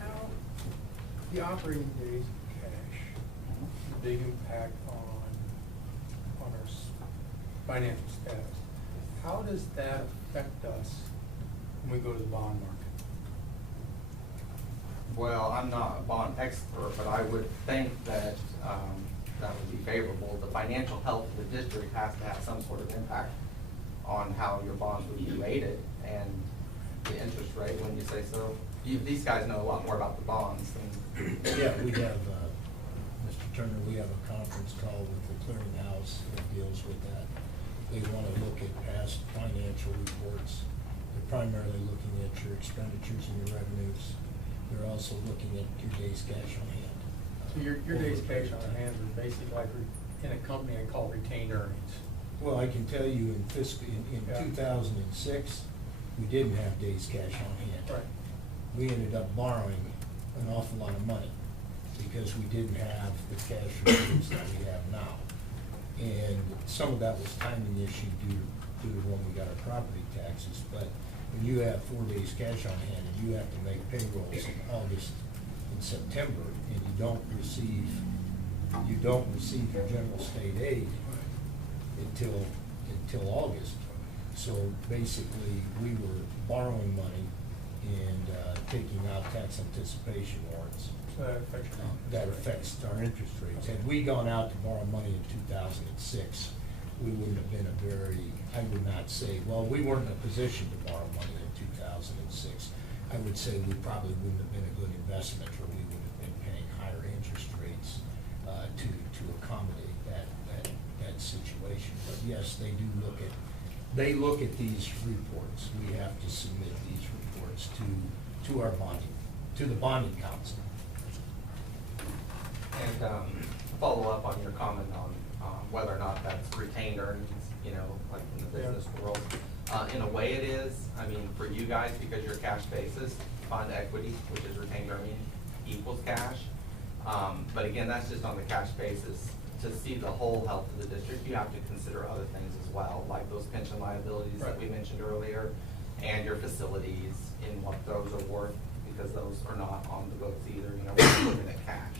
How, the operating days of cash, the big impact on our financial status. How does that affect us when we go to the bond market? Well, I'm not a bond expert, but I would think that that would be favorable. The financial health of the district has to have some sort of impact on how your bonds would be rated and the interest rate, when you say so. These guys know a lot more about the bonds than. Yeah, we have, Mr. Turner, we have a conference call with the clearinghouse that deals with that. They want to look at past financial reports. They're primarily looking at your expenditures and your revenues. They're also looking at your days cash on hand. So your days cash on hand is basically like in a company I call retained earnings. Well, I can tell you in Yeah. 2006, we didn't have days cash on hand. Right. We ended up borrowing an awful lot of money because we didn't have the cash reserves that we have now. And some of that was timing issue due to when we got our property taxes. But when you have 4 days cash on hand and you have to make payrolls in August and September, and you don't receive your general state aid until August. So basically, we were borrowing money and taking out tax anticipation warrants. So that affects your That affects our interest rates. Had we gone out to borrow money in 2006, we wouldn't have been I would not say, well, we weren't in a position to borrow money in 2006. I would say we probably wouldn't have been a good investment, or we would have been paying higher interest rates to accommodate that situation. But yes, they look at these reports. We have to submit these reports to the bonding council. And follow up on your comment on whether or not that's retained earnings, like in the business world. In a way it is. I mean, for you guys, because you're cash basis, fund equity, which is retained earnings, equals cash. But again, that's just on the cash basis. To see the whole health of the district, you have to consider other things as well, like those pension liabilities that we mentioned earlier, and your facilities and what those are worth, because those are not on the books either. We're looking at cash.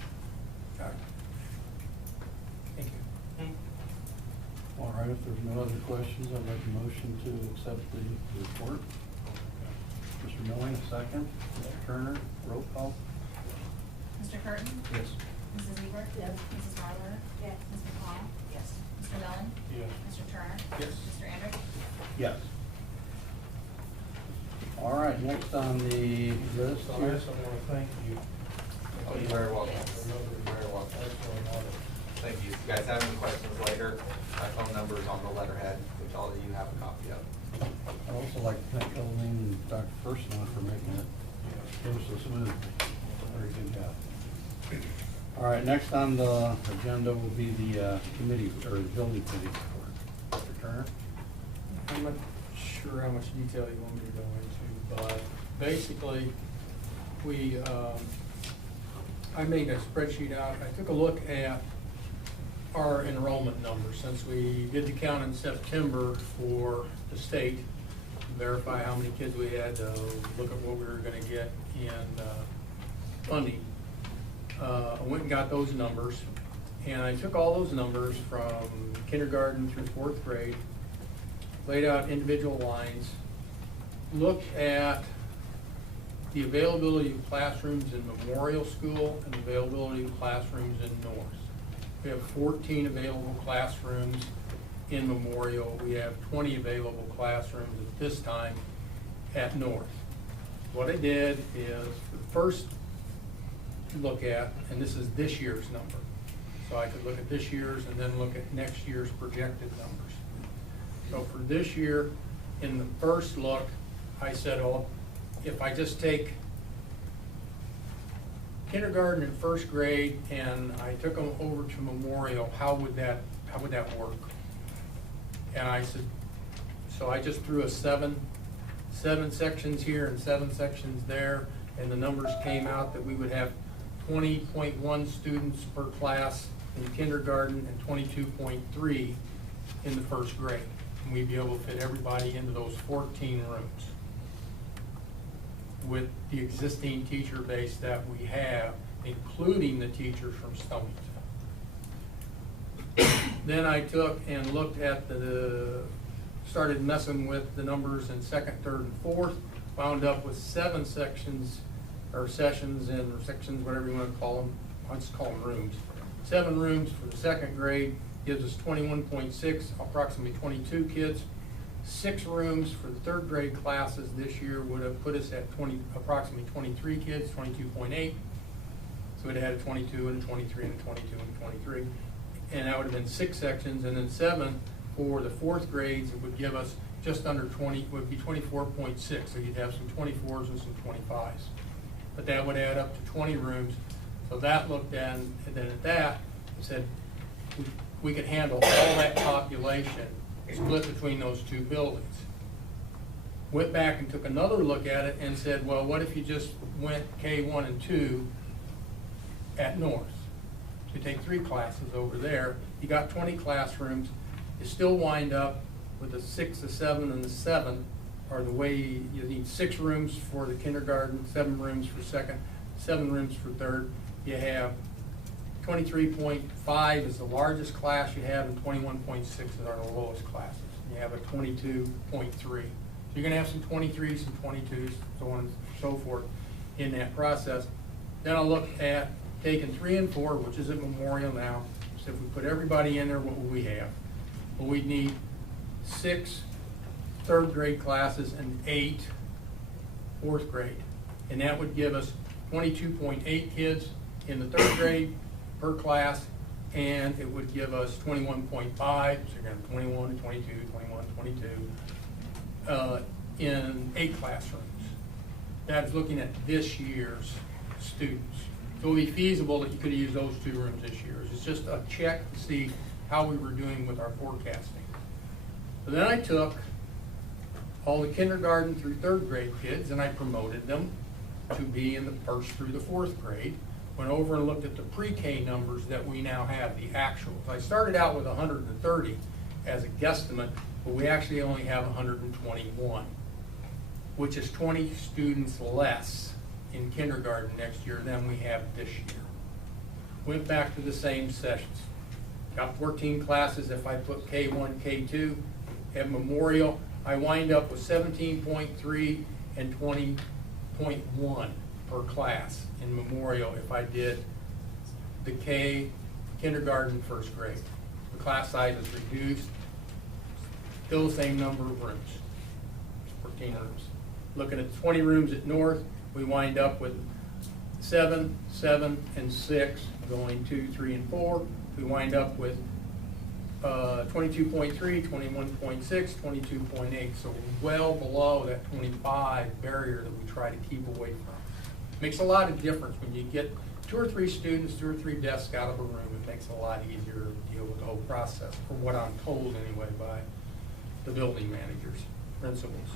Thank you. All right, if there's no other questions, I'd like a motion to accept the report. Mr. Milling, a second. Mr. Turner, roll call. Mr. Curtin? Yes. Mrs. Ebert? Yes. Mrs. Marler? Yes. Ms. McCall? Yes. Mr. Millen? Yes. Mr. Turner? Yes. Mr. Hendrick? Yes. All right, next on the list So I here. just want to thank you. Oh, you're very welcome. Yes. You're very welcome. Excellent audit. Thank you. If you guys have any questions later, my phone number is on the letterhead, which all of you have a copy of. I'd also like to thank Colleen and Dr. Personnel for making it go so smooth. Very good job. All right, next on the agenda will be the committee, or the building committee report. Mr. Turner? I'm not sure how much detail you want me to go into, but basically, I made a spreadsheet out. I took a look at our enrollment numbers since we did the count in September for the state, verify how many kids we had, to look at what we were gonna get in funding. I went and got those numbers, and I took all those numbers from kindergarten through 4th grade, laid out individual lines, looked at the availability of classrooms in Memorial School and availability of classrooms in North. We have 14 available classrooms in Memorial. We have 20 available classrooms at this time at North. What I did is the first look at, and this is this year's number, so I could look at this year's and then look at next year's projected numbers. So for this year, in the first look, I said, oh, if I just take kindergarten and first grade and I took them over to Memorial, how would that work? And I said, so I just threw a seven sections here and 7 sections there, and the numbers came out that we would have 20.1 students per class in kindergarten and 22.3 in the first grade. And we'd be able to fit everybody into those 14 rooms with the existing teacher base that we have, including the teachers from Stonington. Then I took and looked at started messing with the numbers in second, third, and fourth, wound up with 7 sections, or sessions, or sections, whatever you want to call them. I'll just call them rooms. 7 rooms for the second grade gives us 21.6, approximately 22 kids. 6 rooms for the third grade classes this year would have put us at approximately 23 kids, 22.8. So we'd have had a 22 and a 23 and a 22 and a 23. And that would have been 6 sections, and then 7 for the fourth grades. It would give us just under 20, would be 24.6. So you'd have some 24s and some 25s. But that would add up to 20 rooms. So that looked at, and then at that, it said we could handle all that population split between those 2 buildings. Went back and took another look at it and said, well, what if you just went K1 and 2 at North? You take 3 classes over there, you got 20 classrooms, you still wind up with the 6, the 7, and the 7, or the way you need 6 rooms for the kindergarten, 7 rooms for second, 7 rooms for third. You have 23.5 is the largest class you have, and 21.6 are the lowest classes. You have a 22.3. So you're going to have some 23s, some 22s, so on and so forth in that process. Then I'll look at taking 3 and 4, which is at Memorial now. So if we put everybody in there, what would we have? Well, we'd need 6 third grade classes and 8 fourth grade. And that would give us 22.8 kids in the third grade per class, and it would give us 21.5, so you're going to have 21, 22, 21, 22, in 8 classrooms. That's looking at this year's students. So it would be feasible that you could use those 2 rooms this year. It's just a check to see how we were doing with our forecasting. So then I took all the kindergarten through third grade kids and I promoted them to be in the first through the fourth grade. Went over and looked at the pre-K numbers that we now have, the actuals. I started out with 130 as a guesstimate, but we actually only have 121, which is 20 students less in kindergarten next year than we have this year. Went back to the same sessions. Got 14 classes if I put K1, K2. At Memorial, I wind up with 17.3 and 20.1 per class in Memorial if I did the kindergarten, first grade. The class size is reduced, still the same number of rooms, 14 rooms. Looking at 20 rooms at North, we wind up with 7, 7, and 6, going 2, 3, and 4. We wind up with 22.3, 21.6, 22.8, so well below that 25 barrier that we try to keep away from. Makes a lot of difference when you get 2 or 3 students, 2 or 3 desks out of a room. It makes it a lot easier to deal with the whole process, from what I'm told anyway by the building managers, principals.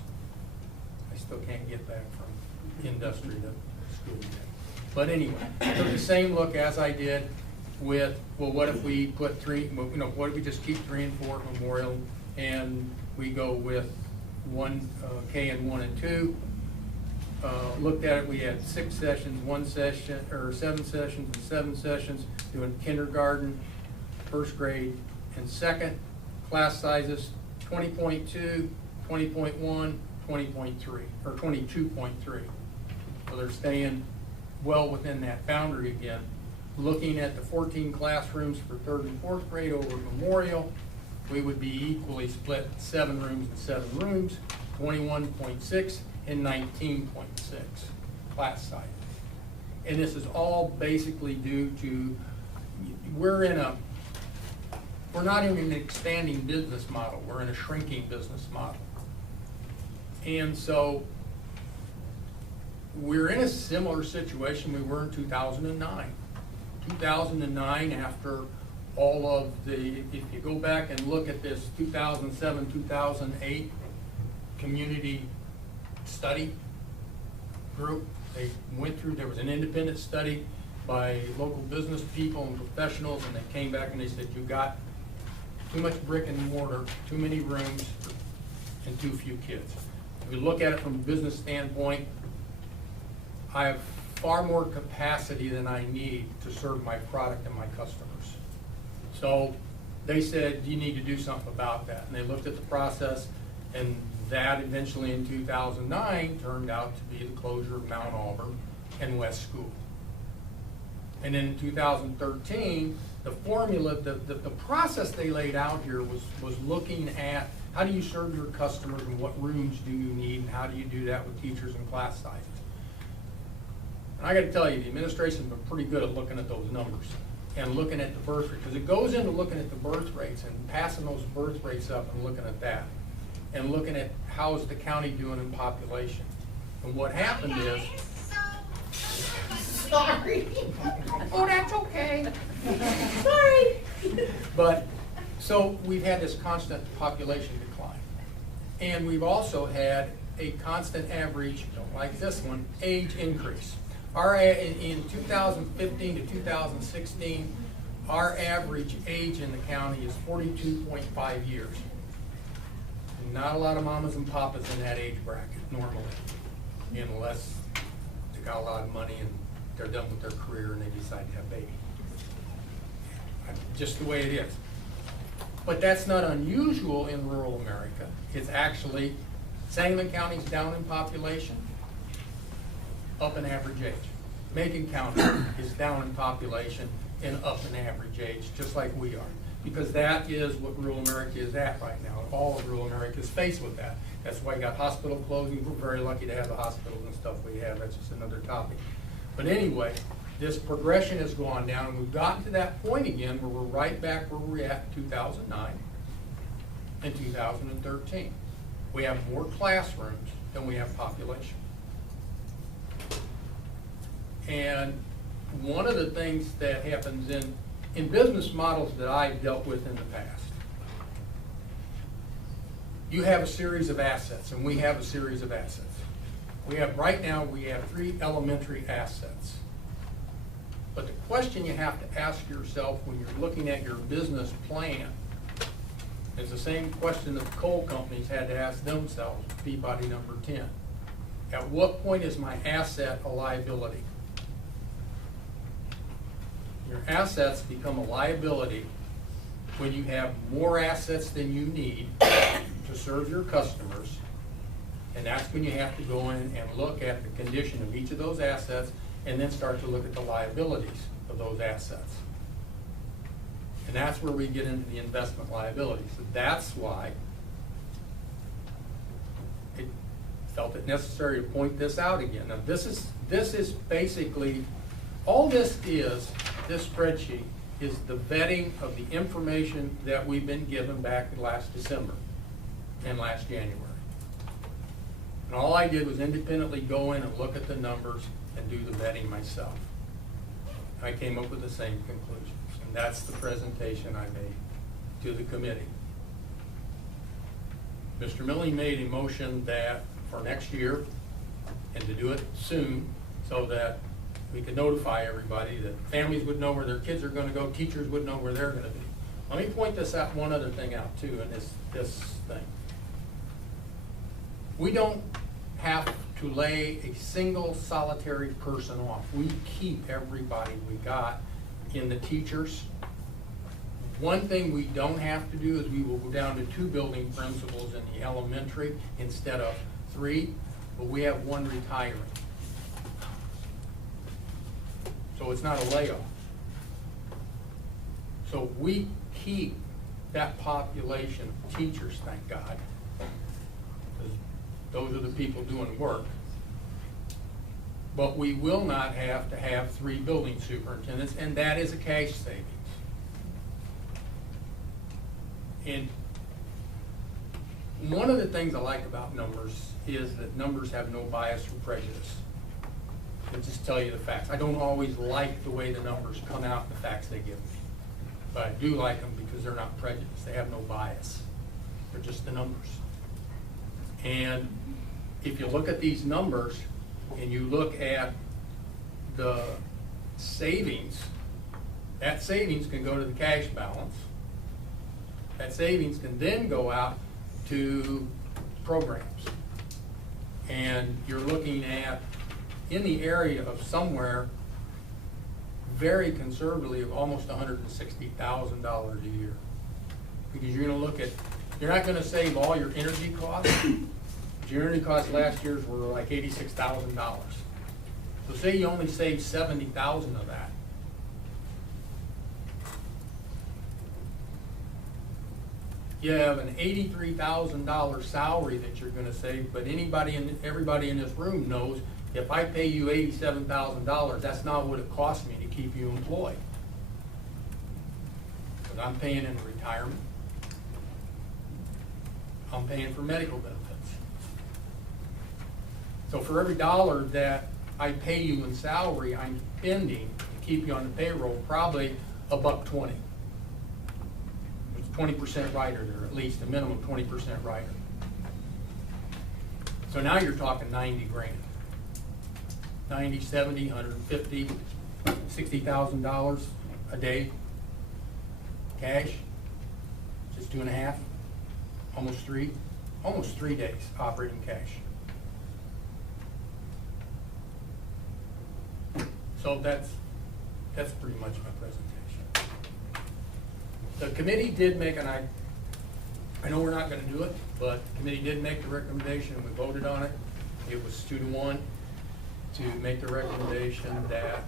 I still can't get back from industry to school yet. But anyway, so the same look as I did with, well, what if we put 3, what if we just keep 3 and 4 at Memorial and we go with K and 1 and 2. Looked at it, we had 6 sessions, 1 session, or 7 sessions and 7 sessions doing kindergarten, first grade, and second. Class sizes 20.2, 20.1, 20.3, or 22.3. So they're staying well within that boundary again. Looking at the 14 classrooms for 3rd and 4th grade over Memorial, we would be equally split 7 rooms and 7 rooms, 21.6 and 19.6 class size. And this is all basically due to, we're not in an expanding business model, we're in a shrinking business model. And so we're in a similar situation we were in 2009. 2009, after all of the, if you go back and look at this 2007, 2008 community study group, they went through, there was an independent study by local business people and professionals, and they came back and they said, you got too much brick and mortar, too many rooms, and too few kids. If you look at it from a business standpoint, I have far more capacity than I need to serve my product and my customers. So they said, you need to do something about that. And they looked at the process, and that eventually in 2009 turned out to be the closure of Mount Auburn and West School. And then in 2013, the formula, the process they laid out here was looking at how do you serve your customers and what rooms do you need and how do you do that with teachers and class sizes. And I got to tell you, the administration's been pretty good at looking at those numbers and looking at the birth rate, because it goes into looking at the birth rates and passing those birth rates up and looking at that and looking at how is the county doing in population. And what happened is, Sorry. oh, that's okay. Sorry. But, so we've had this constant population decline. And we've also had a constant average, don't like this one, age increase. In 2015 to 2016, our average age in the county is 42.5 years. And not a lot of mamas and papas in that age bracket normally, unless they got a lot of money and they're done with their career and they decide to have babies. Just the way it is. But that's not unusual in rural America. It's actually, Sangamon County's down in population, up in average age. Macon County is down in population and up in average age, just like we are. Because that is what rural America is at right now. All of rural America is faced with that. That's why you got hospital closings. We're very lucky to have the hospitals and stuff we have. That's just another topic. But anyway, this progression has gone down, and we've gotten to that point again where we're right back where we were at in 2009 and 2013. We have more classrooms than we have population. And one of the things that happens in business models that I've dealt with in the past, you have a series of assets, and we have a series of assets. Right now, we have 3 elementary assets. But the question you have to ask yourself when you're looking at your business plan is the same question that the coal companies had to ask themselves, Peabody number 10. At what point is my asset a liability? Your assets become a liability when you have more assets than you need to serve your customers, and that's when you have to go in and look at the condition of each of those assets and then start to look at the liabilities of those assets. And that's where we get into the investment liabilities. So that's why it felt it necessary to point this out again. Now this is basically, all this spreadsheet is the vetting of the information that we've been given back last December and last January. And all I did was independently go in and look at the numbers and do the vetting myself. I came up with the same conclusions, and that's the presentation I made to the committee. Mr. Millie made a motion that for next year, and to do it soon, so that we could notify everybody, that families would know where their kids are going to go, teachers would know where they're going to be. Let me point this out, one other thing out too, in this thing. We don't have to lay a single solitary person off. We keep everybody we got in the teachers. One thing we don't have to do is we will go down to 2 building principals in the elementary instead of 3, but we have 1 retiring. So it's not a layoff. So we keep that population of teachers, thank God, because those are the people doing work. But we will not have to have 3 building superintendents, and that is a cash savings. And one of the things I like about numbers is that numbers have no bias or prejudice. They just tell you the facts. I don't always like the way the numbers come out, the facts they give me. But I do like them because they're not prejudiced. They have no bias. They're just the numbers. And if you look at these numbers and you look at the savings, that savings can go to the cash balance. That savings can then go out to programs. And you're looking at, in the area of somewhere, very conservatively, of almost $160,000 a year. Because you're gonna look at, you're not gonna save all your energy costs. Your energy costs last year's were like $86,000. So say you only save $70,000 of that. You have an $83,000 salary that you're gonna save, but everybody in this room knows if I pay you $87,000, that's not what it costs me to keep you employed. Because I'm paying in retirement. I'm paying for medical benefits. So for every dollar that I pay you in salary, I'm spending to keep you on the payroll probably $1.20. It's 20% rider there, at least a minimum 20% rider. So now you're talking 90 grand. 90, 70, 150, $60,000 a day cash, just 2.5, almost 3 days operating cash. So that's pretty much my presentation. The committee did make, and I know we're not gonna do it, but the committee did make the recommendation, and we voted on it. It was 2-1. To make the recommendation that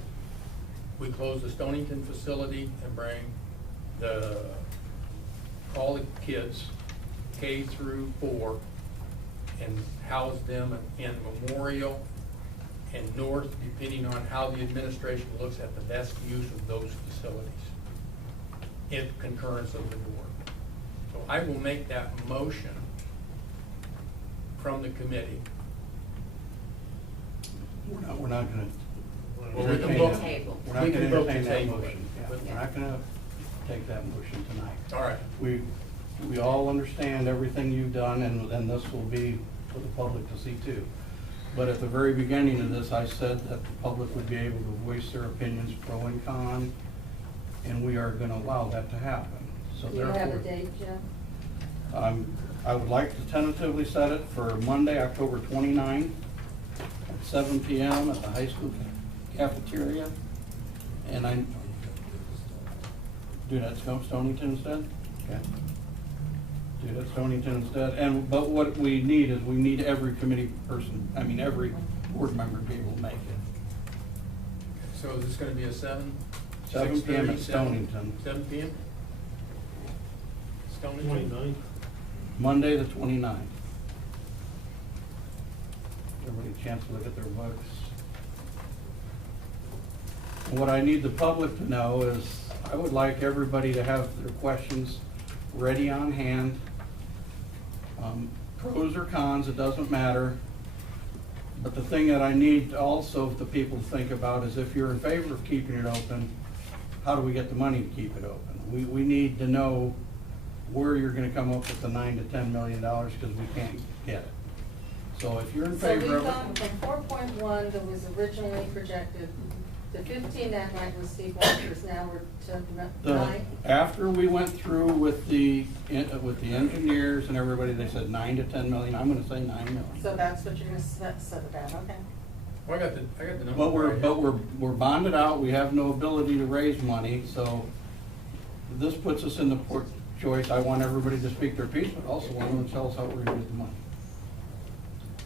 we close the Stonington facility and bring all the kids K through 4 and house them in Memorial and North, depending on how the administration looks at the best use of those facilities, in concurrence of the board. So I will make that motion from the committee. We're not gonna. Well, we can entertain vote. that. Table. We're not We gonna can vote to entertain that table it. motion. Yeah, we're not gonna take that motion tonight. All right. We all understand everything you've done, and this will be for the public to see too. But at the very beginning of this, I said that the public would be able to voice their opinions pro and con, and we are gonna allow that to happen. So Do you have a therefore, date, Jim? I would like to tentatively set it for Monday, October 29th at 7 p.m. at the high school cafeteria. And I do that at Stonington instead? Okay. Do that at Stonington instead. But what we need is, we need every committee person, every board member to be able to make it. So is this gonna be a 7 p.m. at 6:30, Stonington. 7 p.m.? Stonington? Monday, the 29th. Everybody a chance to look at their books. What I need the public to know is, I would like everybody to have their questions ready on hand. Pros or cons, it doesn't matter. But the thing that I need also the people to think about is, if you're in favor of keeping it open, how do we get the money to keep it open? We need to know where you're gonna come up with the $9 to $10 million, because we can't get it. So if you're in So favor we've of gone it. from 4.1 that was originally projected to 15 that night with Steve Walters, now we're to 9. After we went through with the engineers and everybody, they said 9 to 10 million. I'm gonna say 9 million. So that's what you're gonna set it at, okay? Well, I got the number. But we're bonded out. We have no ability to raise money, so this puts us in the poor choice. I want everybody to speak their piece, but also want them to tell us how we're gonna get the money.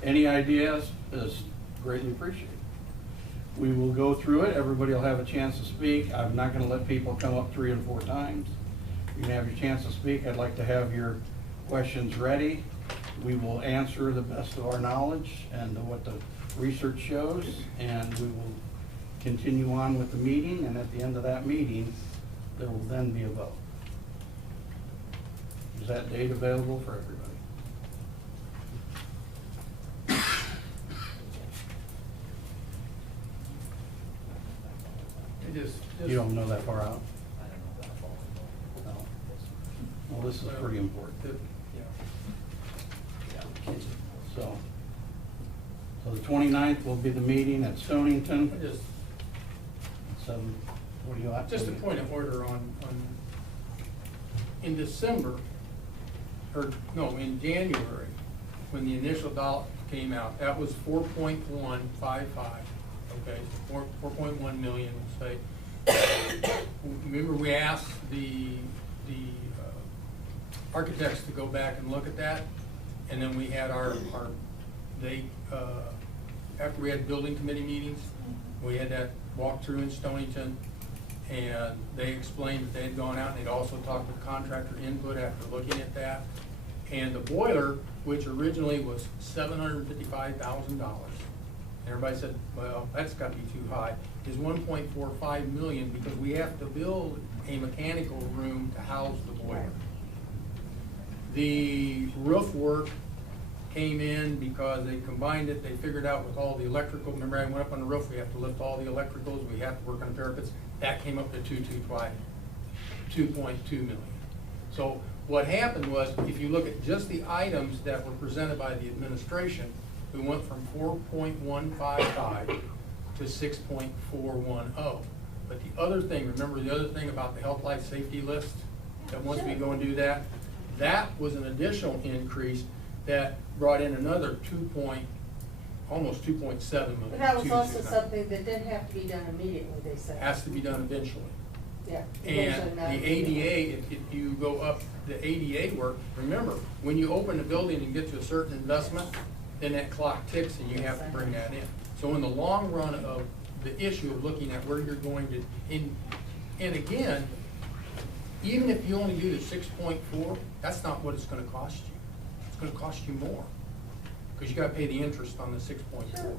Any ideas is greatly appreciated. We will go through it, everybody will have a chance to speak. I'm not gonna let people come up 3 and 4 times. You can have your chance to speak. I'd like to have your questions ready. We will answer the best of our knowledge and what the research shows, and we will continue on with the meeting, and at the end of that meeting, there will then be a vote. Is that date available for everybody? You don't know that far out? No. Well, this is pretty important. So the 29th will be the meeting at Stonington. So, what do you like? Just a point of order on in December, or no, in January, when the initial dollar came out, that was 4.155, okay, 4.1 million, say. Remember, we asked the architects to go back and look at that, and then we had after we had building committee meetings, we had that walkthrough in Stonington, and they explained that they had gone out and they'd also talked with contractor input after looking at that. And the boiler, which originally was $755,000, everybody said, well, that's got to be too high, is 1.45 million because we have to build a mechanical room to house the boiler. The roof work came in because they combined it, they figured out with all the electrical, remember I went up on the roof, we have to lift all the electricals, we have to work on parapets, that came up to 2.2 million. So what happened was, if you look at just the items that were presented by the administration, we went from 4.155 to 6.410. But the other thing, remember the other thing about the health, life, safety list, that once we go and do that, that was an additional increase that brought in another almost 2.7 million. But that was also something that didn't have to be done immediately, they said. Has to be done eventually. Yeah. And the ADA, if you go up the ADA work, remember, when you open the building and get to a certain investment, then that clock ticks and you have to bring that in. So in the long run of the issue of looking at where you're going to, and again, even if you only do the 6.4, that's not what it's gonna cost you. It's gonna cost you more, because you gotta pay the interest on the 6.4.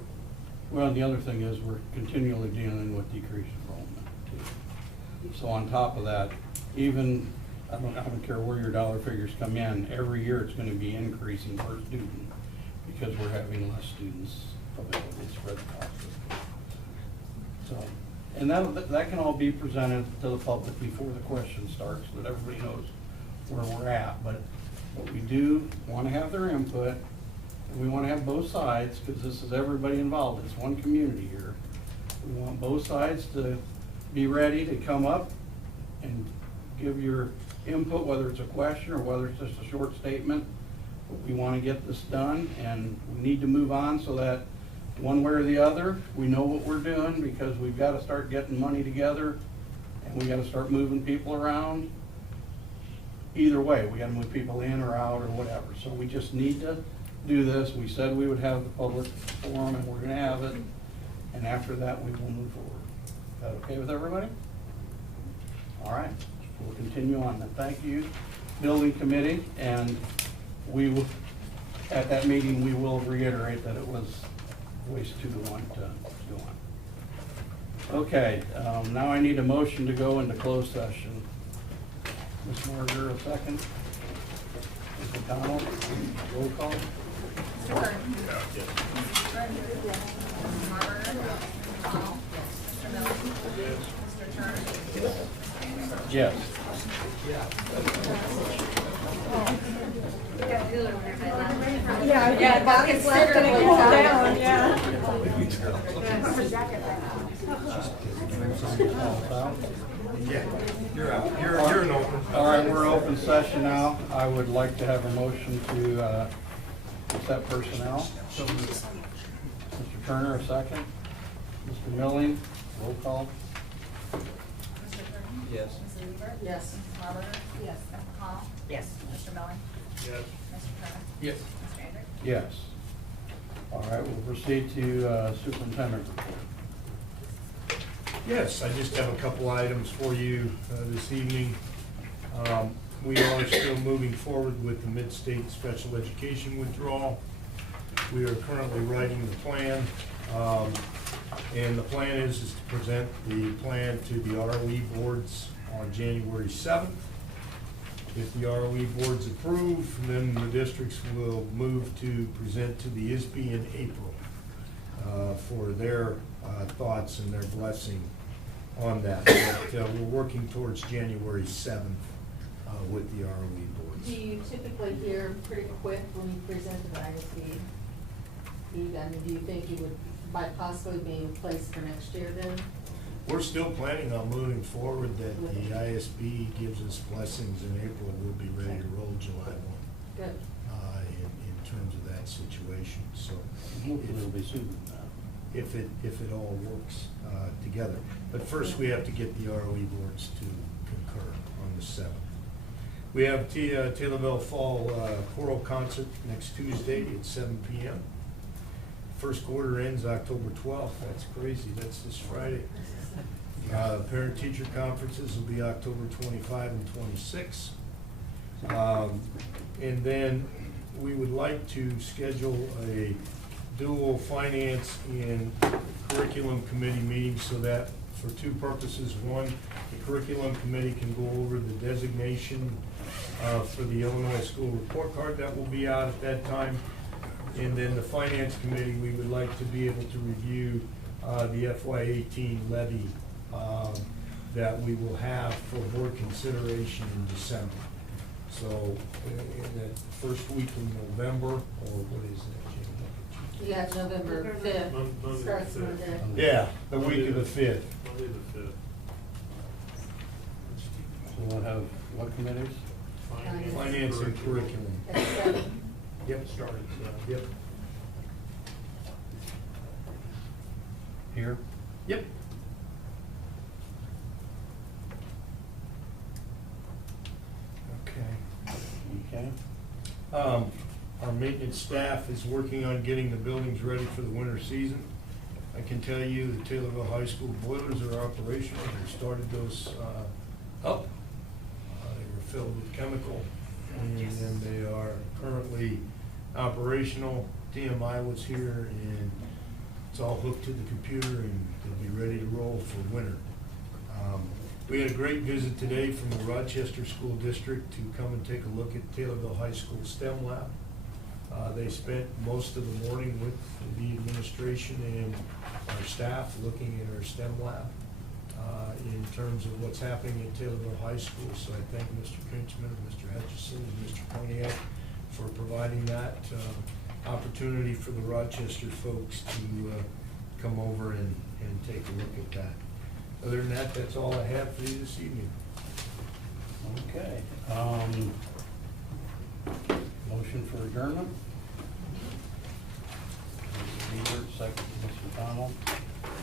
Well, the other thing is we're continually dealing with decreased enrollment too. So on top of that, even, I don't care where your dollar figures come in, every year it's gonna be increasing per student because we're having less students available to spread the cost. So, and that can all be presented to the public before the question starts, so that everybody knows where we're at. But we do want to have their input, and we want to have both sides, because this is everybody involved. It's one community here. We want both sides to be ready to come up and give your input, whether it's a question or whether it's just a short statement. But we want to get this done, and we need to move on so that one way or the other, we know what we're doing, because we've got to start getting money together, and we got to start moving people around. Either way, we got to move people in or out or whatever. So we just need to do this. We said we would have the public forum, and we're going to have it. And after that, we will move forward. Is that okay with everybody? All right, we'll continue on then. Thank you, building committee, and we will, at that meeting, we will reiterate that it was voice 2-1 to go on. Okay, now I need a motion to go into closed session. Ms. Marger, a second. Ms. McConnell, roll call. Mr. Burton? Yes. Mrs. Burton? Yes. Mrs. Marber? McConnell? Mr. Miller? Mr. Turner? Yes. Yeah, Bobby's left and it cooled down, yeah. Yeah, you're out. You're an open. All right, we're open session now. I would like to have a motion to accept personnel. Mr. Turner, a second. Mr. Milling, roll call. Mr. Turner? Yes. Mrs. Ebert? Yes. Mrs. Marber? Yes. Ms. McConnell? Yes. Mr. Miller? Yes. Mr. Turner? Yes. Mr. Hendrick? Yes. All right, we'll proceed to superintendent report. Yes, I just have a couple items for you this evening. We are still moving forward with the mid-state special education withdrawal. We are currently writing the plan, and the plan is to present the plan to the ROE boards on January 7th. If the ROE boards approve, then the districts will move to present to the ISB in April for their thoughts and their blessing on that. But we're working towards January 7th with the ROE boards. Do you typically hear pretty quick when you present to the ISB? Do you think you would by possibly being placed for next year then? We're still planning on moving forward, that the ISB gives us blessings in April. We'll be ready to roll July 1. Good. In terms of that situation, so. Hopefully it'll be sooner than that. If it all works together. But first, we have to get the ROE boards to concur on the 7th. We have Taylorville Fall Choral Concert next Tuesday at 7 p.m. First quarter ends October 12th. That's crazy. That's this Friday. Parent-teacher conferences will be October 25 and 26. And then we would like to schedule a dual finance and curriculum committee meeting, so that for two purposes. One, the curriculum committee can go over the designation for the Illinois School Report Card that will be out at that time. And then the finance committee, we would like to be able to review the FY18 levy that we will have for board consideration in December. So in the first week of November, or what is that, Jim? You have November 5th, starts Monday. Yeah, the week of the 5th. Monday the 5th. So we'll have what committees? Finance and curriculum. At 7. Yep. Started, Yep. Here? Yep. Okay. Okay. Our maintenance staff is working on getting the buildings ready for the winter season. I can tell you the Taylorville High School boilers are operational. They started those up. They were filled with chemical, and they are currently operational. TMI was here, and it's all hooked to the computer, and they'll be ready to roll for winter. We had a great visit today from the Rochester School District to come and take a look at Taylorville High School STEM Lab. They spent most of the morning with the administration and our staff looking at our STEM lab in terms of what's happening at Taylorville High School. So I thank Mr. Pinchman, Mr. Hutchison, and Mr. Poniak for providing that opportunity for the Rochester folks to come over and take a look at that. Other than that, that's all I have for you this evening. Okay. Motion for adjournment? Mr. Bieber, second, Mr. Connell.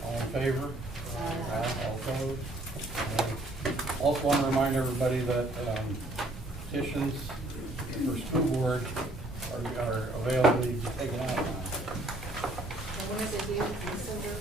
All in favor? Aye. All opposed? Also want to remind everybody that petitions for school board are available to be taken out now. And when is it due? December?